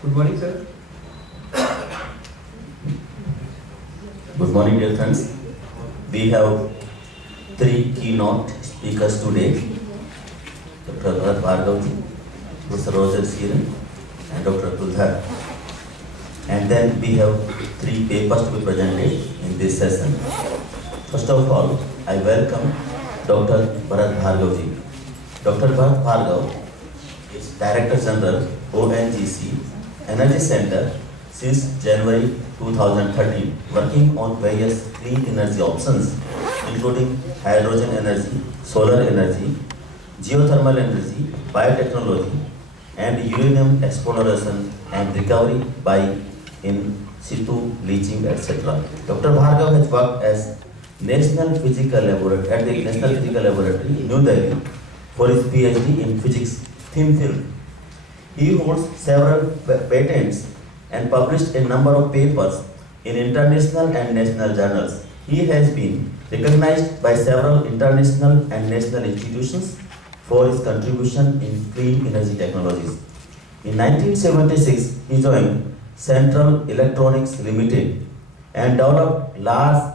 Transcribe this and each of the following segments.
Good morning, sir. Good morning, dear friends. We have three keynote speakers today: Dr. Bharat Bhargavji, Professor Roger Sheeran, and Dr. Tulhar. And then we have three papers to be presented in this session. First of all, I welcome Dr. Bharat Bhargavji. Dr. Bharat Bhargav is Director General, ONGC, Energy Center since January 2013, working on various clean energy options, including hydrogen energy, solar energy, geothermal energy, biotechnology, and uranium exploration and recovery by in situ leaching, etc. Dr. Bhargav has worked as National Physical Laboratory at the National Physical Laboratory, New Delhi, for his PhD in physics thin film. He holds several patents and published a number of papers in international and national journals. He has been recognized by several international and national institutions for his contribution in clean energy technologies. In 1976, he joined Central Electronics Limited and developed large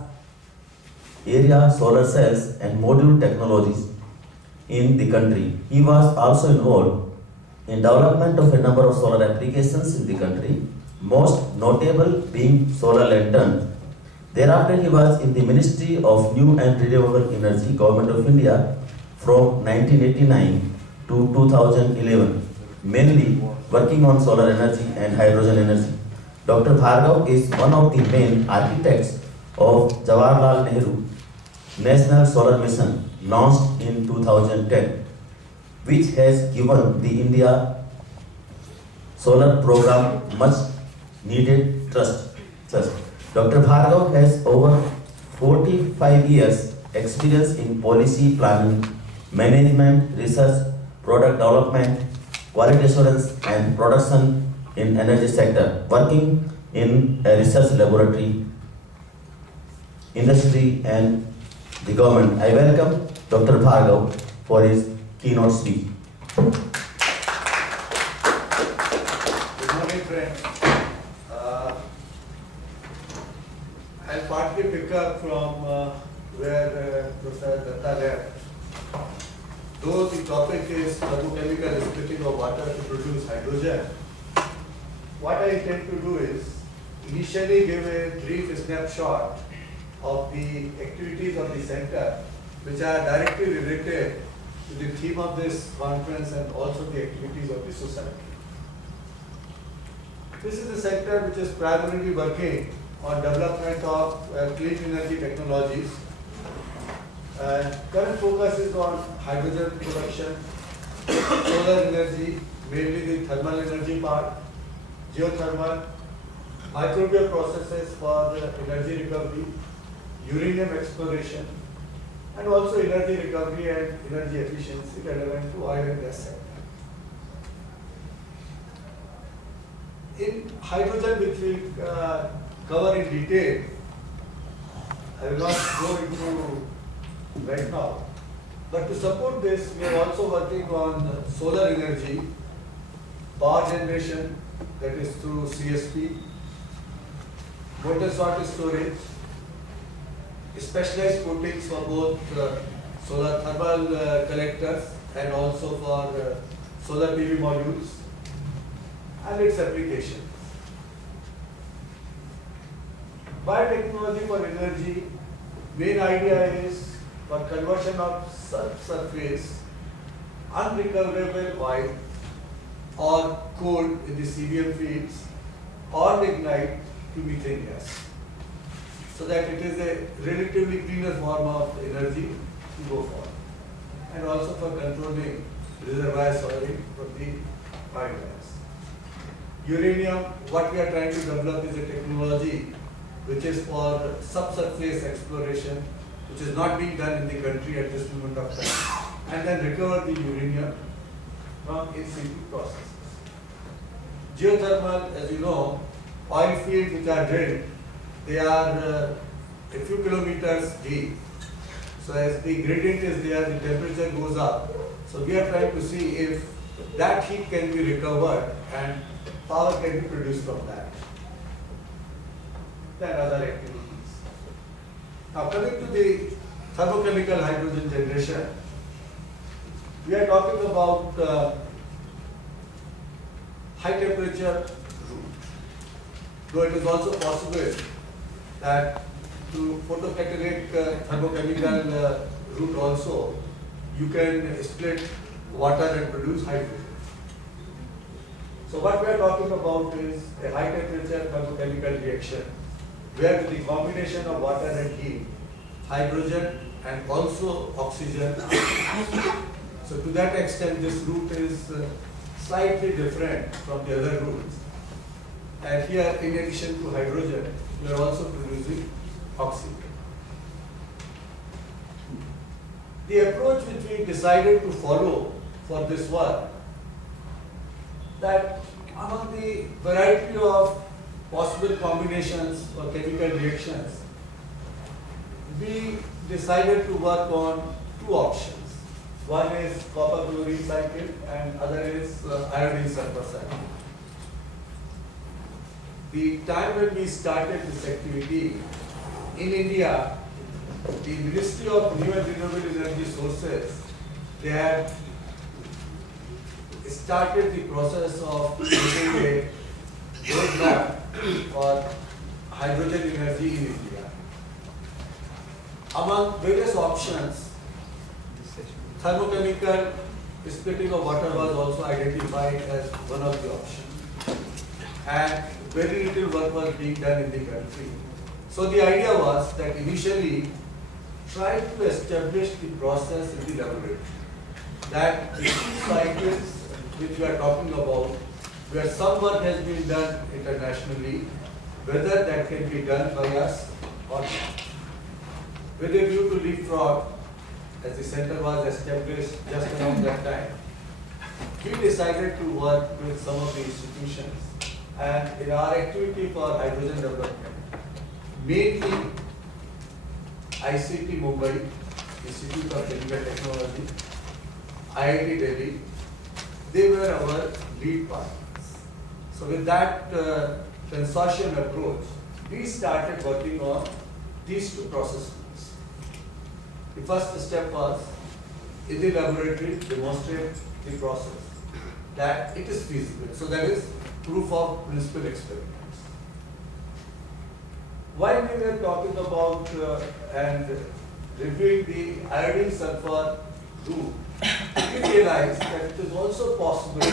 area solar cells and module technologies in the country. He was also involved in development of a number of solar applications in the country, most notable being solar lantern. Thereafter, he was in the Ministry of New and Renewable Energy, Government of India from 1989 to 2011, mainly working on solar energy and hydrogen energy. Dr. Bhargav is one of the main architects of Jawaharlal Nehru National Solar Mission, launched in 2010, which has given the India solar program much needed trust. Dr. Bhargav has over 45 years experience in policy planning, management, research, product development, quality assurance, and production in energy sector, working in a research laboratory, industry, and the government. I welcome Dr. Bhargav for his keynote speech. Good morning, friends. I'll partly pick up from where Professor Datta left. Though the topic is thermochemical splitting of water to produce hydrogen, what I intend to do is initially give a brief snapshot of the activities of the center, which are directly related to the theme of this conference and also the activities of the society. This is the sector which is primarily working on development of clean energy technologies. Current focus is on hydrogen production, solar energy, mainly the thermal energy part, geothermal, microbial processes for the energy recovery, uranium exploration, and also energy recovery and energy efficiency relevant to oil and gas sector. In hydrogen, which we cover in detail, I will not go into right now. But to support this, we are also working on solar energy, power generation, that is through CSP, water salt storage, specialized coatings for both solar thermal collectors and also for solar PV modules and its application. Biotechnology for energy, main idea is for conversion of subsurface unrecoverable oil or coal in the CBM fields or lignite to methane gas, so that it is a relatively cleaner form of energy to go for, and also for controlling reservoir soiling from the oil gas. Uranium, what we are trying to develop is a technology which is for subsurface exploration, which is not being done in the country at this moment of time, and then recover the uranium from in situ processes. Geothermal, as you know, oil fields which are drilled, they are a few kilometers deep. So as the gradient is there, the temperature goes up. So we are trying to see if that heat can be recovered and power can be produced from that. Then other activities. Now coming to the thermochemical hydrogen generation, we are talking about high temperature route. Though it is also possible that through photocatalytic thermochemical route also, you can split water and produce hydrogen. So what we are talking about is a high temperature thermochemical reaction where with the combination of water and heat, hydrogen and also oxygen. So to that extent this route is slightly different from the other routes. And here in addition to hydrogen, we are also producing oxygen. The approach which we decided to follow for this work, that among the variety of possible combinations or chemical reactions, we decided to work on two options. One is copper chlorine cycle and other is iodine sulfur cycle. The time when we started this activity in India, the Ministry of New and Renewable Energy Sources, they had started the process of making a roadmap for hydrogen energy in India. Among various options, thermochemical splitting of water was also identified as one of the options. And very little work was being done in the country. So the idea was that initially try to establish the process in the laboratory. That the two cycles which we are talking about, where some work has been done internationally, whether that can be done by us or not. With a view to leapfrog, as the center was established just around that time, we decided to work with some of the institutions and in our activity for hydrogen development, mainly ICT Mumbai, Institute of Chemical Technology, IIT Delhi, they were our lead partners. So with that consortium approach, we started working on these two processes. The first step was in the laboratory demonstrate the process, that it is feasible. So that is proof of principle experiments. While we were talking about and reviewing the iodine sulfur route, we realized that it is also possible,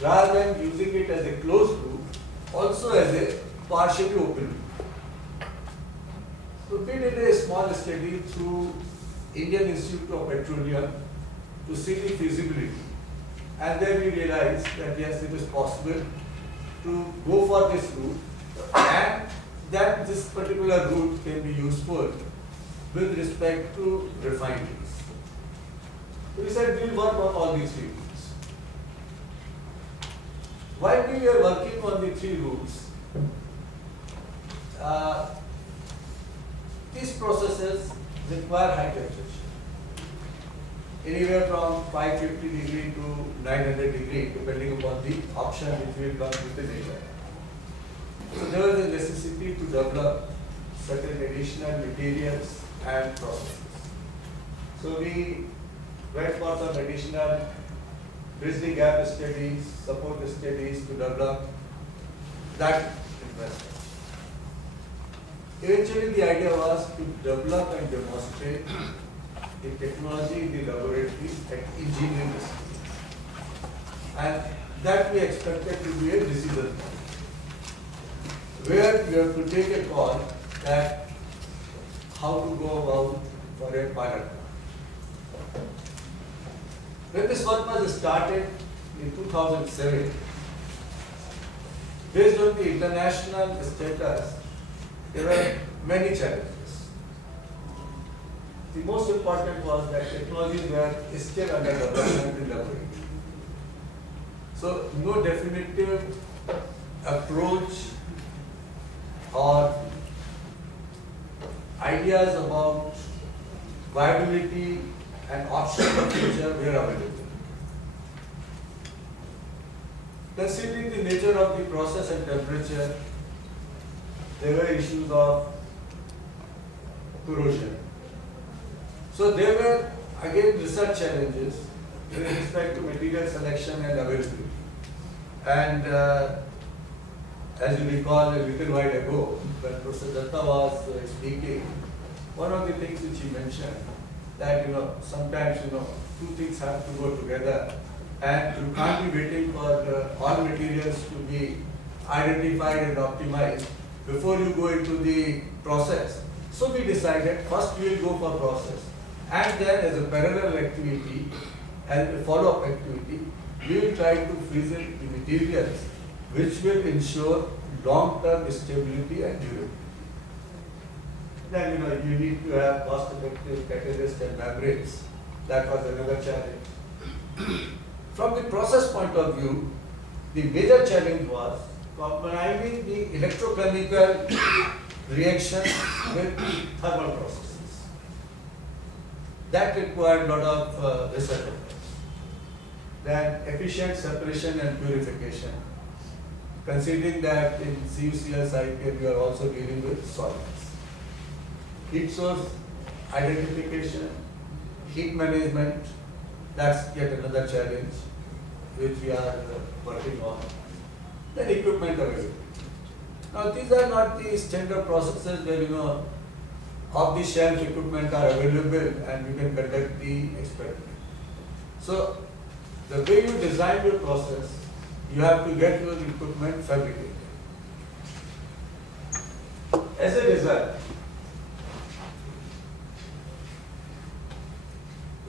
rather than using it as a closed loop, also as a partially open loop. So we did a small study through Indian Institute of Petroleum to see the feasibility. And then we realized that yes, it is possible to go for this route and that this particular route can be useful with respect to refineries. So we said we will work on all these three routes. While we were working on the three routes, these processes require high temperature, anywhere from 550 degree to 900 degree, depending upon the option which will come with the data. So there was a necessity to develop certain additional materials and processes. So we went for some additional bridge the gap studies, support studies to develop that investment. Eventually the idea was to develop and demonstrate the technology in the laboratory at engineering discipline. And that we expected to be a decision point, where you have to take a call that how to go about for a pilot plant. When this work was started in 2007, based on the international status, there were many challenges. The most important was that technologies were still under development in laboratory. So no definitive approach or ideas about viability and options for future were available. Considering the nature of the process and temperature, there were issues of corrosion. So there were again research challenges with respect to material selection and availability. And as you recall a little while ago, when Professor Datta was speaking, one of the things which he mentioned that sometimes two things have to go together, and you can't be waiting for all materials to be identified and optimized before you go into the process. So we decided first we will go for process, and then as a parallel activity and a follow-up activity, we will try to freeze in the materials which will ensure long-term stability and durability. Then you need to have cost-effective catalysts and membranes. That was another challenge. From the process point of view, the major challenge was combining the electrochemical reactions with thermal processes. That required a lot of research efforts. Then efficient separation and purification. Considering that in CuCl cycle we are also dealing with solids. Heat source identification, heat management, that's yet another challenge which we are working on. Then equipment availability. Now these are not the standard processes where off-the-shelf equipment are available and you can conduct the experiment. So the way you design your process, you have to get your equipment fabricated. As a result,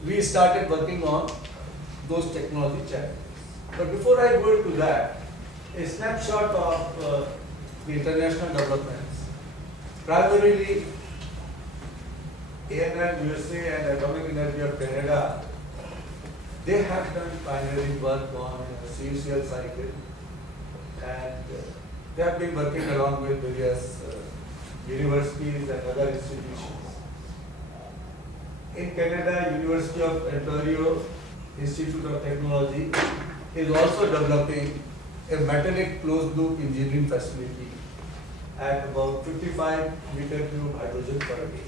we started working on those technology challenges. But before I go into that, a snapshot of the international developments. Primarily, ANL USA and Atomic Energy of Canada, they have done pioneering work on CuCl cycle, and they have been working along with various universities and other institutions. In Canada, University of Ontario Institute of Technology is also developing a metallic closed loop engineering facility at about 55 meter cube hydrogen per day.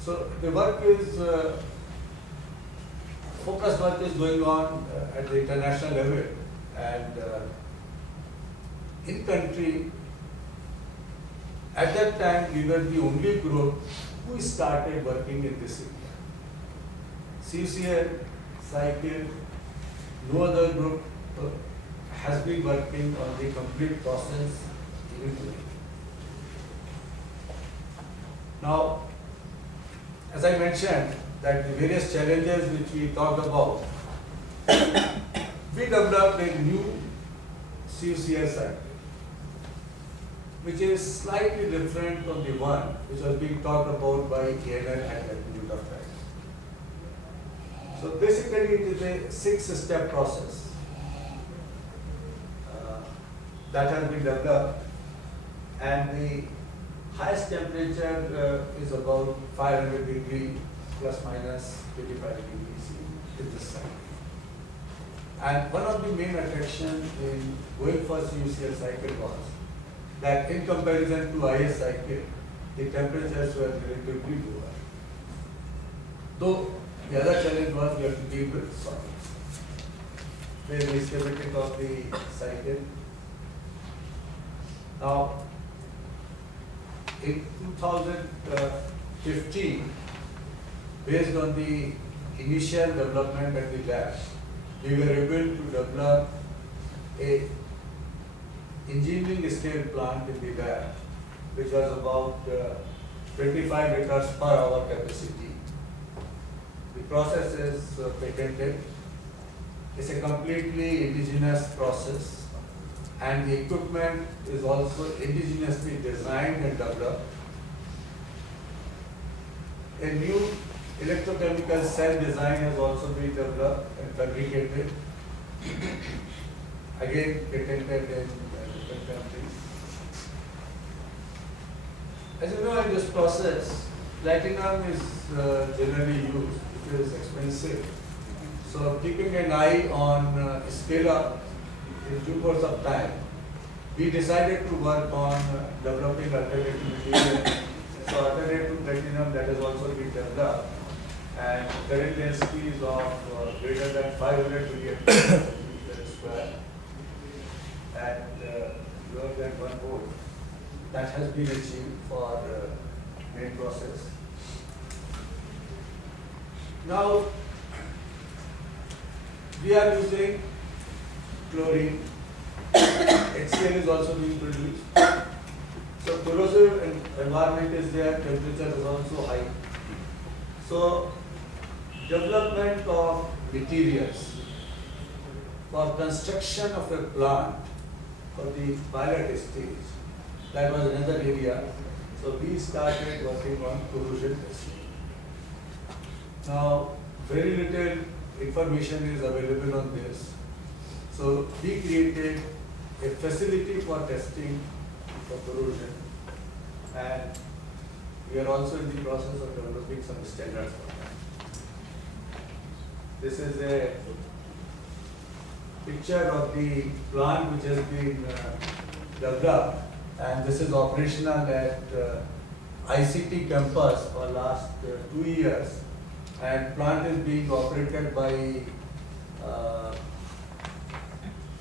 So the work is, focused work is going on at the international level, and in country, at that time we were the only group who started working in this area. CuCl cycle, no other group has been working on the complete process even today. Now, as I mentioned, that the various challenges which we talked about, we developed a new CuCl cycle, which is slightly different from the one which was being talked about by ANL at that period of time. So basically, it is a 6-step process that has been developed, and the highest temperature is about 500 degrees plus minus 25 degrees C in this cycle. And one of the main attractions in going for CuCl cycle was that in comparison to IS cycle, the temperatures were relatively lower. Though the other challenge was we have to deal with solids. There is the schematic of the cycle. Now, in 2015, based on the initial development at the lab, we were able to develop a engineering scale plant in the lab, which was about 25 liters per hour capacity. The process is patented. It's a completely indigenous process, and the equipment is also indigenously designed and developed. A new electrochemical cell design has also been developed and fabricated, again patented in different countries. As you know, in this process, platinum is generally used. It is expensive. So keeping an eye on scale up in due course of time, we decided to work on developing alternative material. So alternative platinum that has also been developed, and current densities of greater than 500 million centimeter square and lower than 1 volt. That has been achieved for main process. Now we are using chlorine. HCl is also being produced. So corrosive environment is there, temperature is also high. So development of materials for construction of a plant for the pilot stage, that was another area. So we started working on corrosion testing. Now very little information is available on this. So we created a facility for testing for corrosion, and we are also in the process of developing some standards for that. This is a picture of the plant which has been developed, and this is operational at ICT campus for last 2 years, and plant is being operated by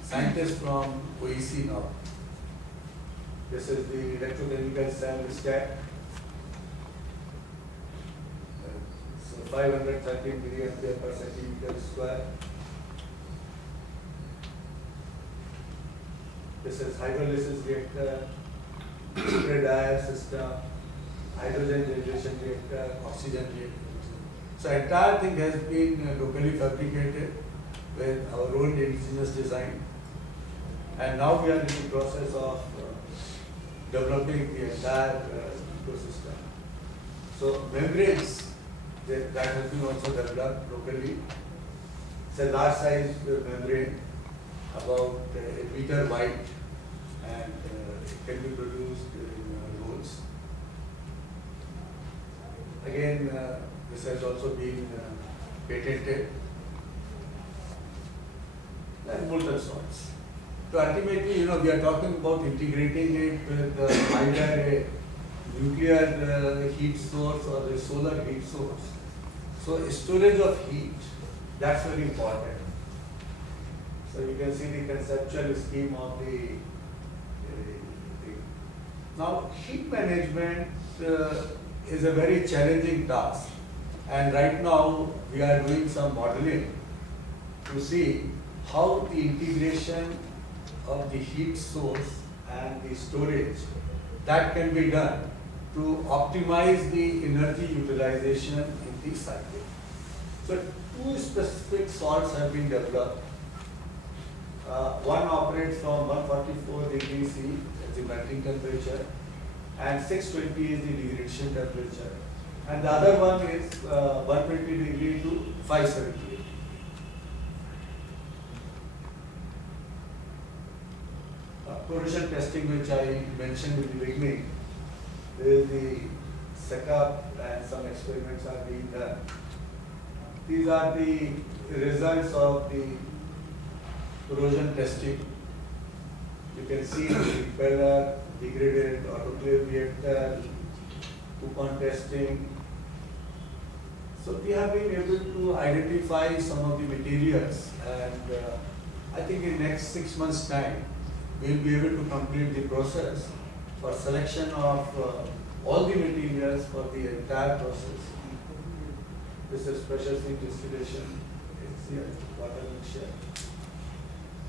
scientists from OEC now. This is the electrochemical cell stack. So 513 milliampere per centimeter square. This is hydrolysis reactor, spray dryer system, hydrogen generation reactor, oxygen reactor. So entire thing has been locally fabricated with our own indigenous design. And now we are in the process of developing the entire ecosystem. So membranes, that has been also developed locally. It's a large size membrane, about a meter wide, and it can be produced in rolls. Again, this has also been patented. And molten salts. So ultimately, we are talking about integrating it with either a nuclear heat source or a solar heat source. So storage of heat, that's very important. So you can see the conceptual scheme of the thing. Now, heat management is a very challenging task, and right now we are doing some modeling to see how the integration of the heat source and the storage that can be done to optimize the energy utilization in the cycle. So 2 specific salts have been developed. One operates from 144 degrees C as the melting temperature, and 620 is the degradation temperature, and the other one is 120 degree to 578. Corrosion testing, which I mentioned in the beginning, there is the setup and some experiments are being done. These are the results of the corrosion testing. You can see the impeller, degraded autoclave reactor, coupon testing. So we have been able to identify some of the materials, and I think in next 6 months' time, we will be able to complete the process for selection of all the materials for the entire process. This is pressure sink distillation, it's here, water mixture.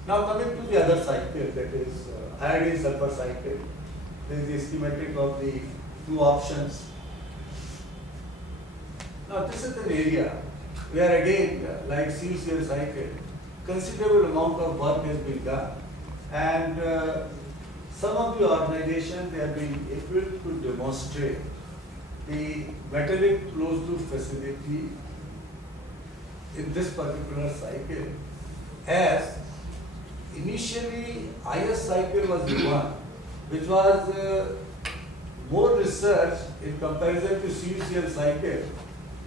Now coming to the other cycle, that is iodine sulfur cycle. This is the schematic of the 2 options. Now this is an area where again, like CUCL cycle, considerable amount of work has been done. And some of the organizations, they have been able to demonstrate the metallic closed loop facility in this particular cycle, as initially IS cycle was the one which was more research in comparison to CUCL cycle,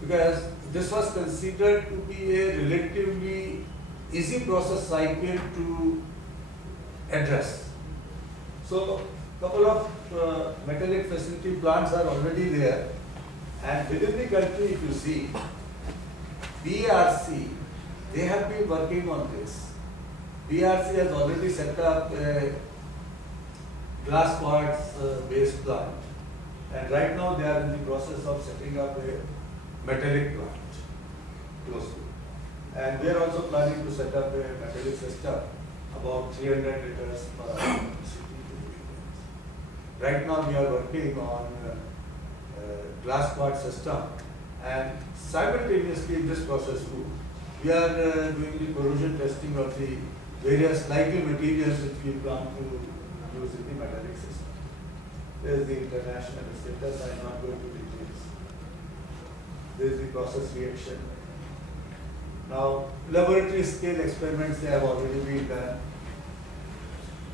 because this was considered to be a relatively easy process cycle to address. So, couple of metallic facility plants are already there, and within the country, if you see, BRC, they have been working on this. BRC has already set up a glass quartz based plant, and right now they are in the process of setting up a metallic plant close to. And we are also planning to set up a metallic system about 300 liters per hour. Right now we are working on glass quartz system, and simultaneously in this process too, we are doing the corrosion testing of the various likely materials which we plan to use in the metallic system. There is the international status, I am not going to details. There is the process reaction. Now, laboratory scale experiments they have already been done.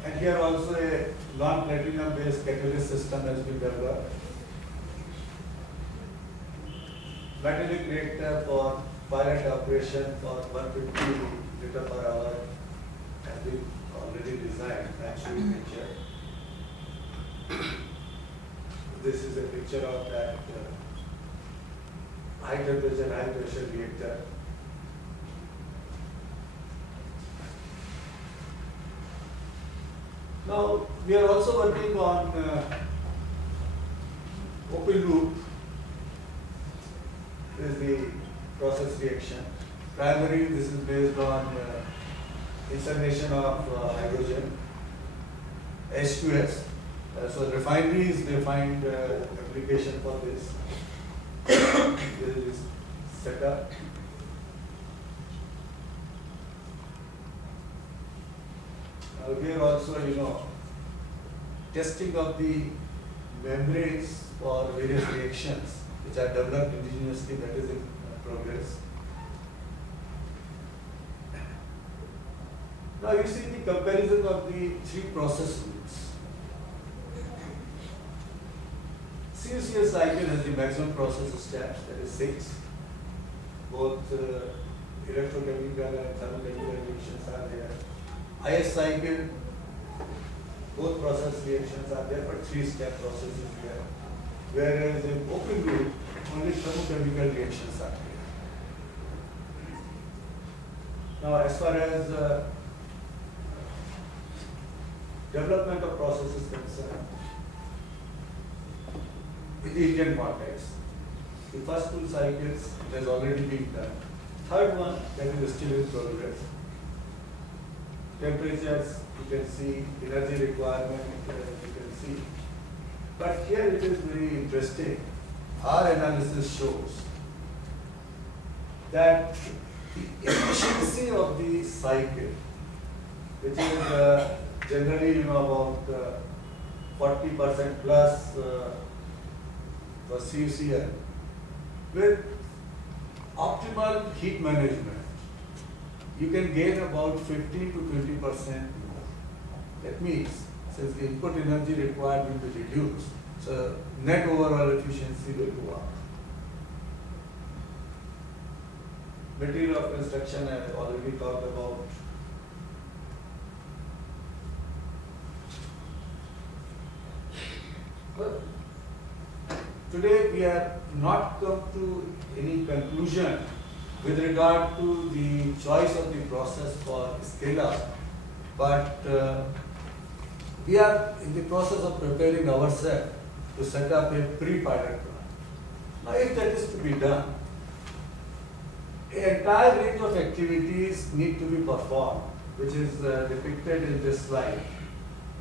And here also a non-platinum based catalyst system has been developed. Metallic reactor for pilot operation for 150 liter per hour has been already designed. I'm showing picture. This is a picture of that high temperature, high pressure reactor. Now, we are also working on open loop. This is the process reaction. Primarily, this is based on incineration of hydrogen, H2S. So refineries, they find application for this. This is setup. Here also, testing of the membranes for various reactions which are developed indigenously, that is in progress. Now you see the comparison of the three process routes. CUCS cycle has the maximum process steps, that is 6. Both electrochemical and thermochemical reactions are there. IS cycle, both process reactions are there, but 3-step process is there. Whereas in open loop, only thermochemical reactions are there. Now, as far as development of process is concerned, in the Indian context, the first 2 cycles it has already been done. Third one, that is still in progress. Temperatures, you can see, energy requirement, you can see. But here it is very interesting. Our analysis shows that the efficiency of the cycle, which is generally about 40% plus for CUCL, with optimal heat management, you can gain about 15 to 20%. That means, since the input energy required will be reduced, so net overall efficiency will go up. Material of construction I have already talked about. But today we have not come to any conclusion with regard to the choice of the process for scale-up, but we are in the process of preparing ourselves to set up a pre-pilot plant. Now, if that is to be done, an entire range of activities need to be performed, which is depicted in this slide.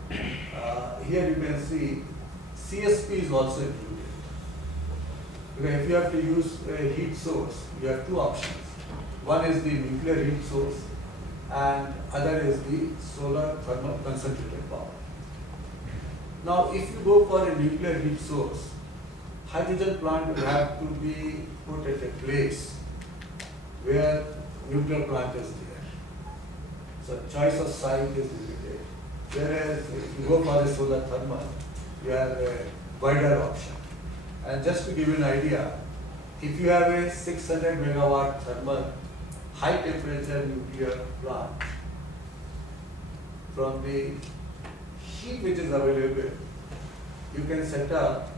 Here you can see CSP is also included. Because if you have to use a heat source, you have 2 options. One is the nuclear heat source, and other is the solar thermal concentrated power. Now, if you go for a nuclear heat source, hydrogen plant will have to be put at a place where nuclear plant is there. So, choice of site is limited. Whereas, if you go for a solar thermal, you have a wider option. And just to give you an idea, if you have a 600 megawatt thermal high temperature nuclear plant, from the heat which is available, you can set up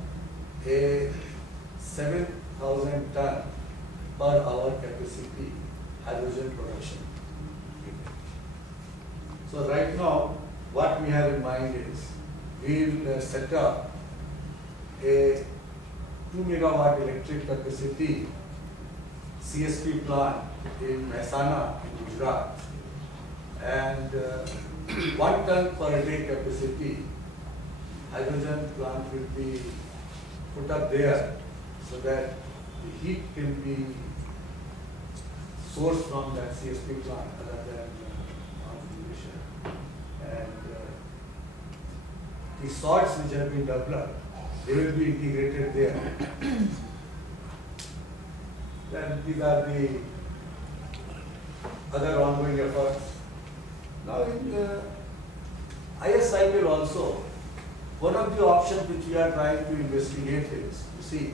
a 7,000 ton per hour capacity hydrogen production. So right now, what we have in mind is, we will set up a 2 megawatt electric capacity CSP plant in Mehsana, in Gujarat, and 1 ton per day capacity hydrogen plant will be put up there so that the heat can be sourced from that CSP plant other than contribution. And the salts which have been developed, they will be integrated there. Then these are the other ongoing efforts. Now in the IS cycle also, one of the options which we are trying to investigate is to see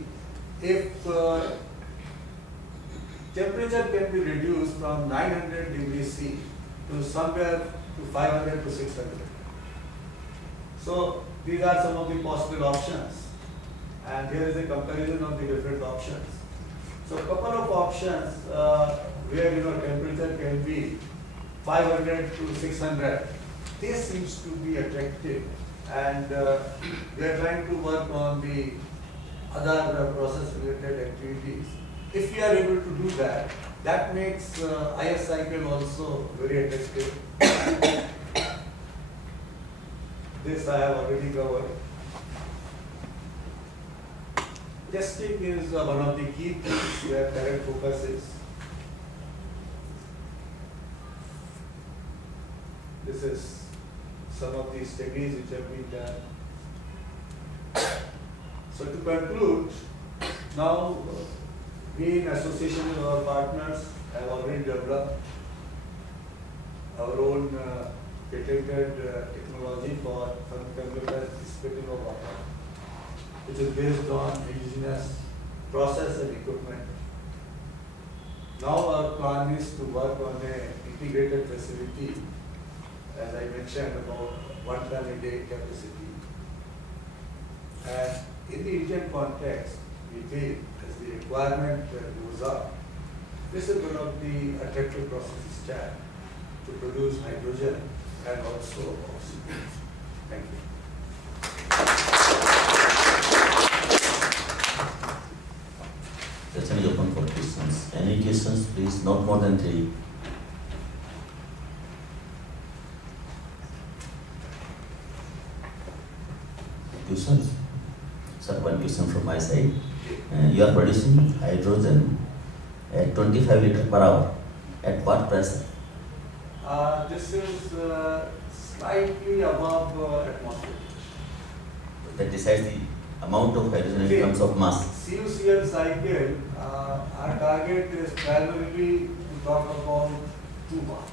if temperature can be reduced from 900 degrees C to somewhere to 500 to 600. So these are some of the possible options, and here is a comparison of the different options. So a couple of options where temperature can be 500 to 600. This seems to be attractive, and we are trying to work on the other process-related activities. If we are able to do that, that makes IS cycle also very attractive. This I have already covered. Testing is one of the key things where current focus is. This is some of the studies which have been done. So to conclude, now we in association with our partners have already developed our own patented technology for thermochemical splitting of water, which is based on indigenous process and equipment. Now our plan is to work on an integrated facility, as I mentioned, about 1 ton a day capacity. And in the Indian context, we feel as the requirement goes up, this is one of the attractive process steps to produce hydrogen and also oxygen. Thank you. Session is open for questions. Any questions, please, not more than 3. Questions? Sir, one question from my side. You are producing hydrogen at 25 liters per hour. At what pressure? This is slightly above atmosphere. That decides the amount of hydrogen in terms of mass. CUCL cycle, our target is primarily to talk about 2 bar.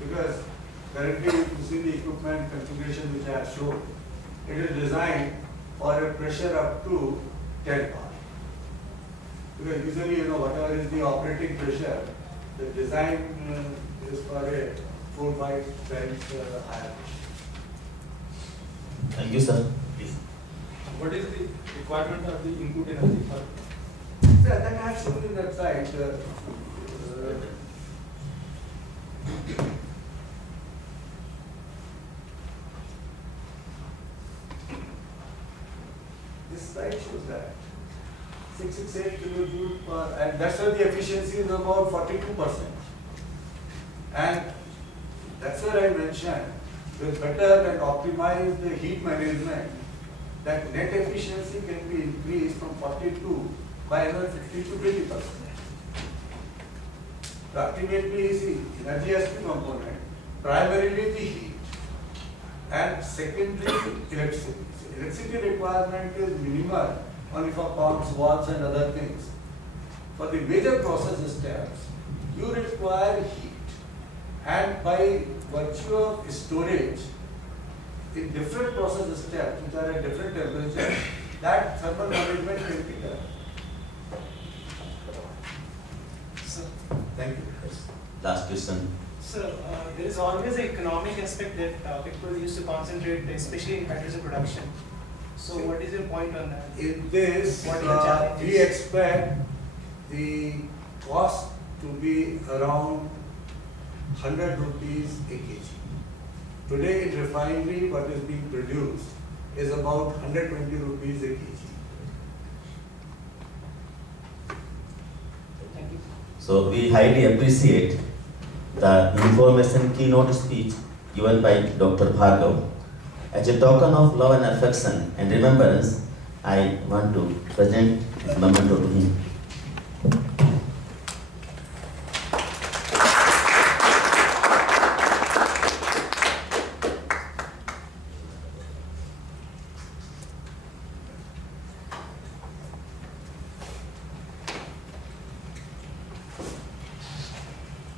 Because currently, if you see the equipment configuration which I have shown, it is designed for a pressure up to 10 bar. Because usually, whatever is the operating pressure, the design is for a 4-5 times higher pressure. Thank you, sir. Please. What is the requirement of the input energy for? Yeah, that I have shown in that slide. This slide shows that 668 kilojoule per, and that's why the efficiency is about 42%. And that's where I mentioned, with better and optimized the heat management, that net efficiency can be increased from 42 by another 15 to 20%. Ultimately, see, energy has 2 components, primarily the heat, and secondly, electricity. So electricity requirement is minimal only for pumps, valves, and other things. For the major process steps, you require heat, and by virtue of storage, in different process steps which are at different temperature, that thermal management can be done. question. So there is always an economic aspect that people used to concentrate, especially in hydrogen production. So what is your point on that? In this, What are the challenges? we expect the cost to be around 100 rupees a kg. Today in refinery, what is being produced is about 120 rupees a kg. Thank you. So we highly appreciate the information keynote speech given by Dr. Bhargav. As a token of love and affection and remembrance, I want to present this memento to him.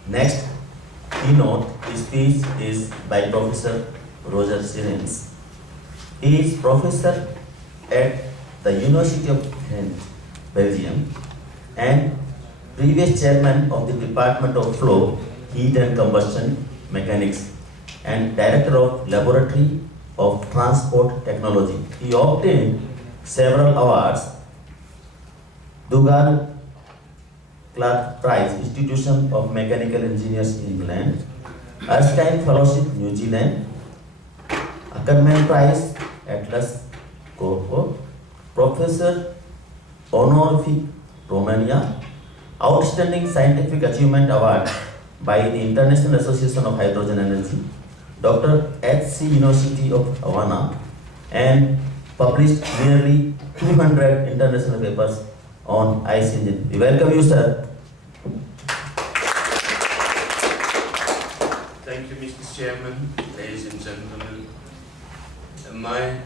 Next keynote speech is by Professor Roger Sirens. He is professor at the University of Ghent, Belgium, and previous chairman of the Department of Flow, Heat and Combustion Mechanics, and director of Laboratory of Transport Technology. He obtained several awards: Dougal Clark Prize, Institution of Mechanical Engineers, England; Erskine Fellowship, New Zealand; Ackerman Prize, Atlas Copco; Professor Honorific, Romania; Outstanding Scientific Achievement Award by the International Association of Hydrogen Energy, Dr. H.C. University of Havana, and published nearly 200 international papers on IC engine. We welcome you, sir. Thank you, Mr. Chairman, ladies and gentlemen. My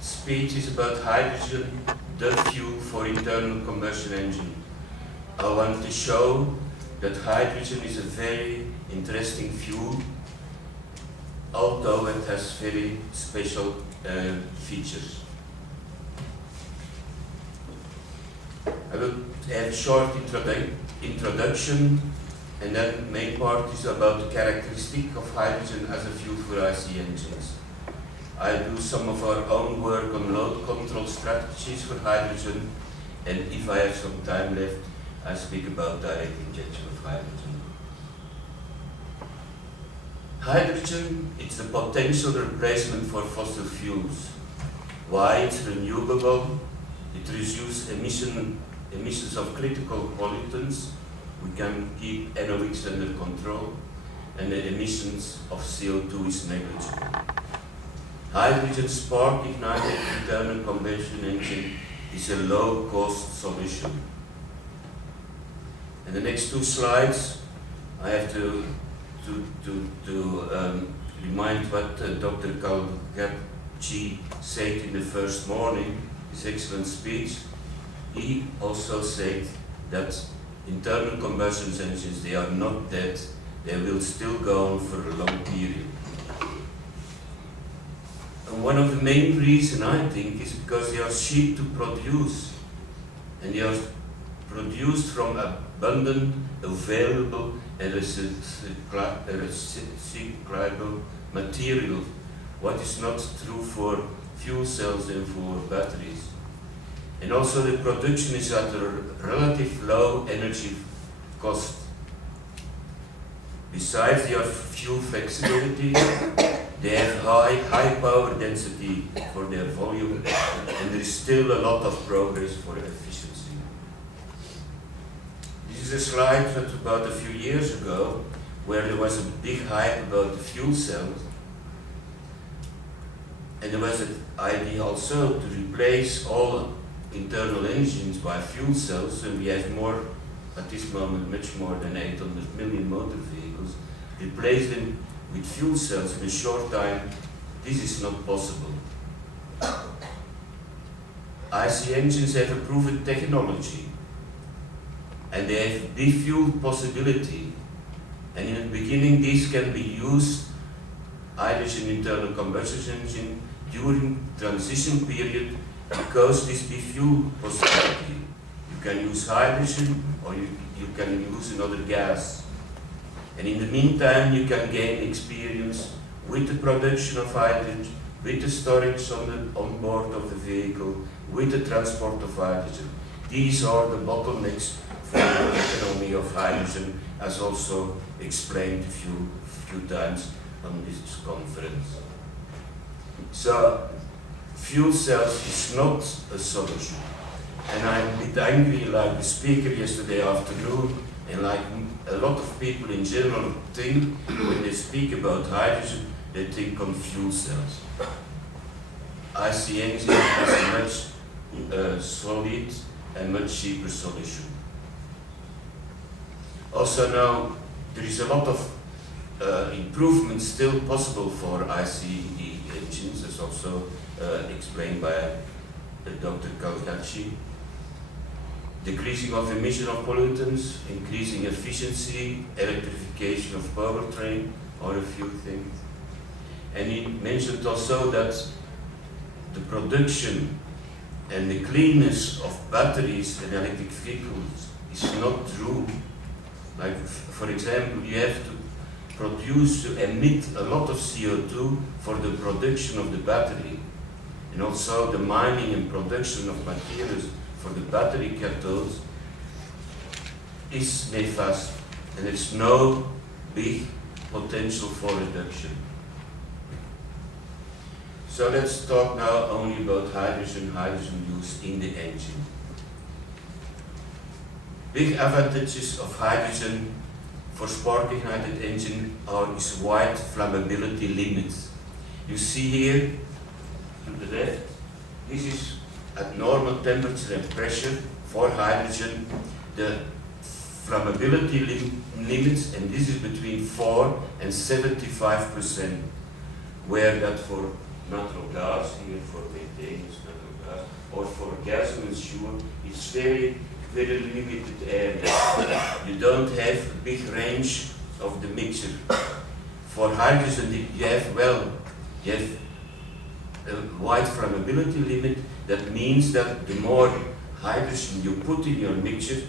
speech is about hydrogen, the fuel for internal combustion engine. I want to show that hydrogen is a very interesting fuel, although it has very special features. I will have a short introduction, and then main part is about the characteristic of hydrogen as a fuel for IC engines. I do some of our own work on load control strategies for hydrogen, and if I have some time left, I speak about direct injection of hydrogen. Hydrogen is a potential replacement for fossil fuels. Why? It's renewable, it reduces emissions of critical pollutants, we can keep NOx under control, and the emissions of CO2 is negligible. Hydrogen spark ignited internal combustion engine is a low-cost solution. In the next two slides, I have to remind what Dr. Kalgapchi said in the first morning, his excellent speech. He also said that internal combustion engines, they are not dead, they will still go on for a long period. And one of the main reasons, I think, is because they are cheap to produce, and they are produced from abundant, available, and recyclable material, what is not true for fuel cells and for batteries. And also the production is at a relative low energy cost. Besides their fuel flexibility, they have high power density for their volume, and there is still a lot of progress for efficiency. This is a slide that about a few years ago, where there was a big hype about the fuel cells. And there was an idea also to replace all internal engines by fuel cells, and we have more, at this moment, much more than 800 million motor vehicles. Replace them with fuel cells in a short time, this is not possible. IC engines have a proven technology, and they have defuel possibility, and in the beginning these can be used, hydrogen internal combustion engine, during transition period, because this defuel possibility. You can use hydrogen or you can use another gas. And in the meantime, you can gain experience with the production of hydrogen, with the storage on board of the vehicle, with the transport of hydrogen. These are the bottlenecks for the economy of hydrogen, as also explained a few times on this conference. So, fuel cells is not a solution. And I'm a bit angry, like the speaker yesterday afternoon, and like a lot of people in general think, when they speak about hydrogen, they think on fuel cells. IC engine is a much solid and much cheaper solution. Also now, there is a lot of improvements still possible for ICE engines, as also explained by Dr. Calgacci. Decreasing of emission of pollutants, increasing efficiency, electrification of powertrain, are a few things. And he mentioned also that the production and the cleanness of batteries and electric vehicles is not true. Like, for example, you have to emit a lot of CO2 for the production of the battery. And also the mining and production of materials for the battery cathodes is nefast, and there's no big potential for reduction. So let's talk now only about hydrogen use in the engine. Big advantages of hydrogen for spark-ignited engine is wide flammability limits. You see here to the left, this is at normal temperature and pressure for hydrogen, the flammability limits, and this is between 4 and 75%, where that for natural gas, here for methane is natural gas, or for gasoline, sure, it's very, very limited area. You don't have a big range of the mixture. For hydrogen, you have a wide flammability limit. That means that the more hydrogen you put in your mixture,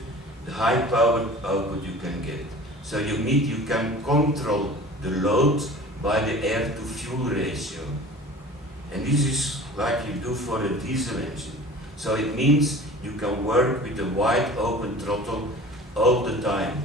the high power output you can get. So you can control the load by the air to fuel ratio. And this is like you do for a diesel engine. So it means you can work with a wide open throttle all the time.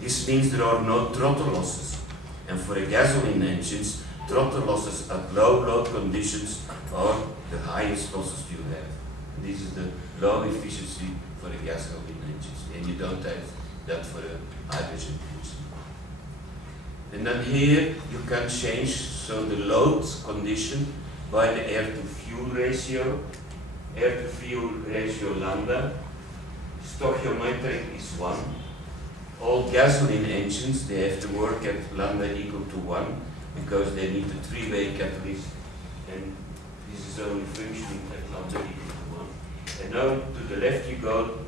This means there are no throttle losses. And for the gasoline engines, throttle losses at low load conditions are the highest losses you have. And this is the low efficiency for the gasoline engines, and you don't have that for a hydrogen engine. And then here you can change so the load condition by the air to fuel ratio. Air to fuel ratio lambda. Stoichiometric is 1. All gasoline engines, they have to work at lambda equal to 1 because they need a three-way catalyst, and this is only functioning at lambda equal to 1. And now to the left you go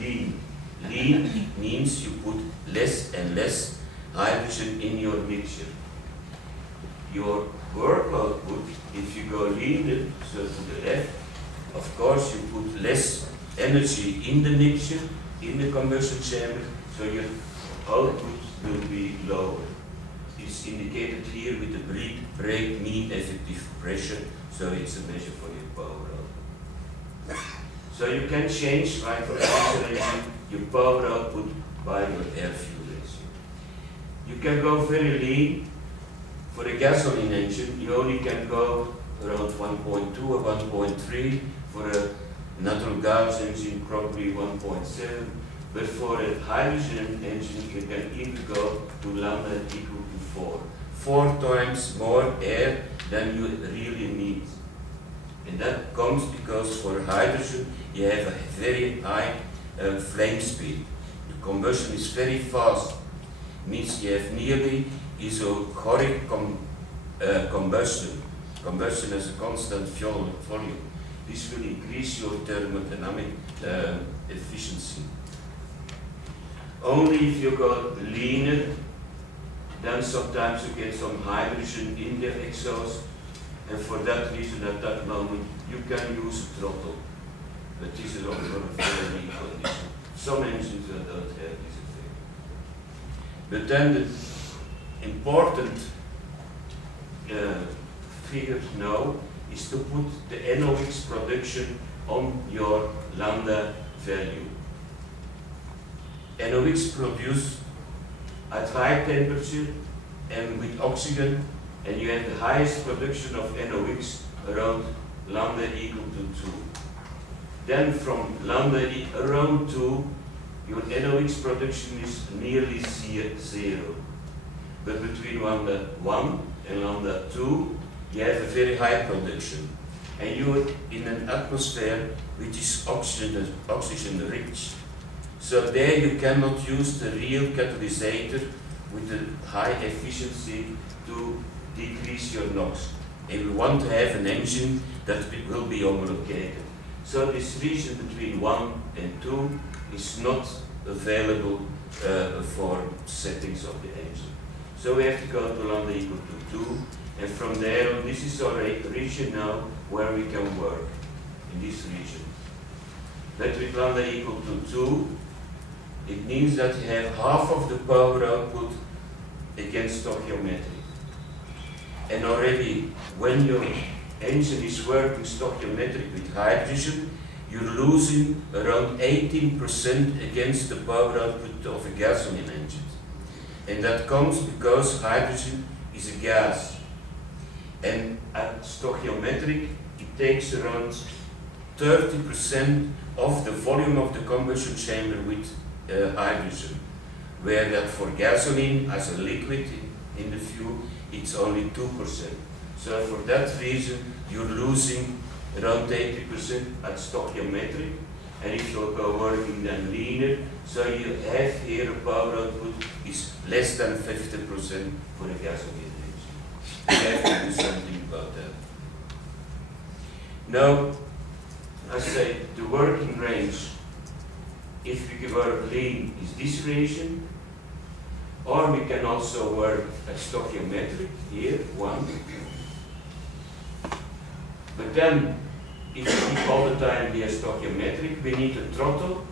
lean. Lean means you put less and less hydrogen in your mixture. Your work output, if you go lean, so to the left, of course you put less energy in the mixture, in the combustion chamber, so your output will be lower. It's indicated here with the brake mean effective pressure, so it's a measure for your power output. So you can change, like for diesel engine, your power output by your air-fuel ratio. You can go very lean. For a gasoline engine, you only can go around 1.2 or 1.3. For a natural gas engine, probably 1.7. But for a hydrogen engine, you can even go to lambda equal to 4. 4 times more air than you really need. And that comes because for hydrogen, you have a very high flame speed. The combustion is very fast. Means you have nearly isochoric combustion. Combustion as a constant volume. This will increase your thermodynamic efficiency. Only if you go leaner, then sometimes you get some hydrogen in the exhaust, and for that reason at that moment you can use a throttle. But this is also a very weak condition. Some engines don't have this effect. But then the important figure now is to put the NOx production on your lambda value. NOx produced at high temperature and with oxygen, and you have the highest production of NOx around lambda equal to 2. Then from lambda around 2, your NOx production is nearly zero. But between lambda 1 and lambda 2, you have a very high production. And you're in an atmosphere which is oxygen rich. So there you cannot use the real catalysator with the high efficiency to decrease your NOx. And we want to have an engine that will be homologated. So this region between 1 and 2 is not available for settings of the engine. So we have to go to lambda equal to 2, and from there on, this is our region now where we can work, in this region. But with lambda equal to 2, it means that you have half of the power output against stoichiometry. And already when your engine is working stoichiometric with hydrogen, you're losing around 18% against the power output of a gasoline engine. And that comes because hydrogen is a gas. And at stoichiometric, it takes around 30% of the volume of the combustion chamber with hydrogen. Where that for gasoline as a liquid in the fuel, it's only 2%. So for that reason, you're losing around 80% at stoichiometric, and if you go working then linear, so you have here a power output is less than 50% for a gasoline engine. You have to do something about that. Now, I say the working range, if we work lean, is this region, or we can also work at stoichiometric, here, 1. But then, if we keep all the time here stoichiometric, we need a throttle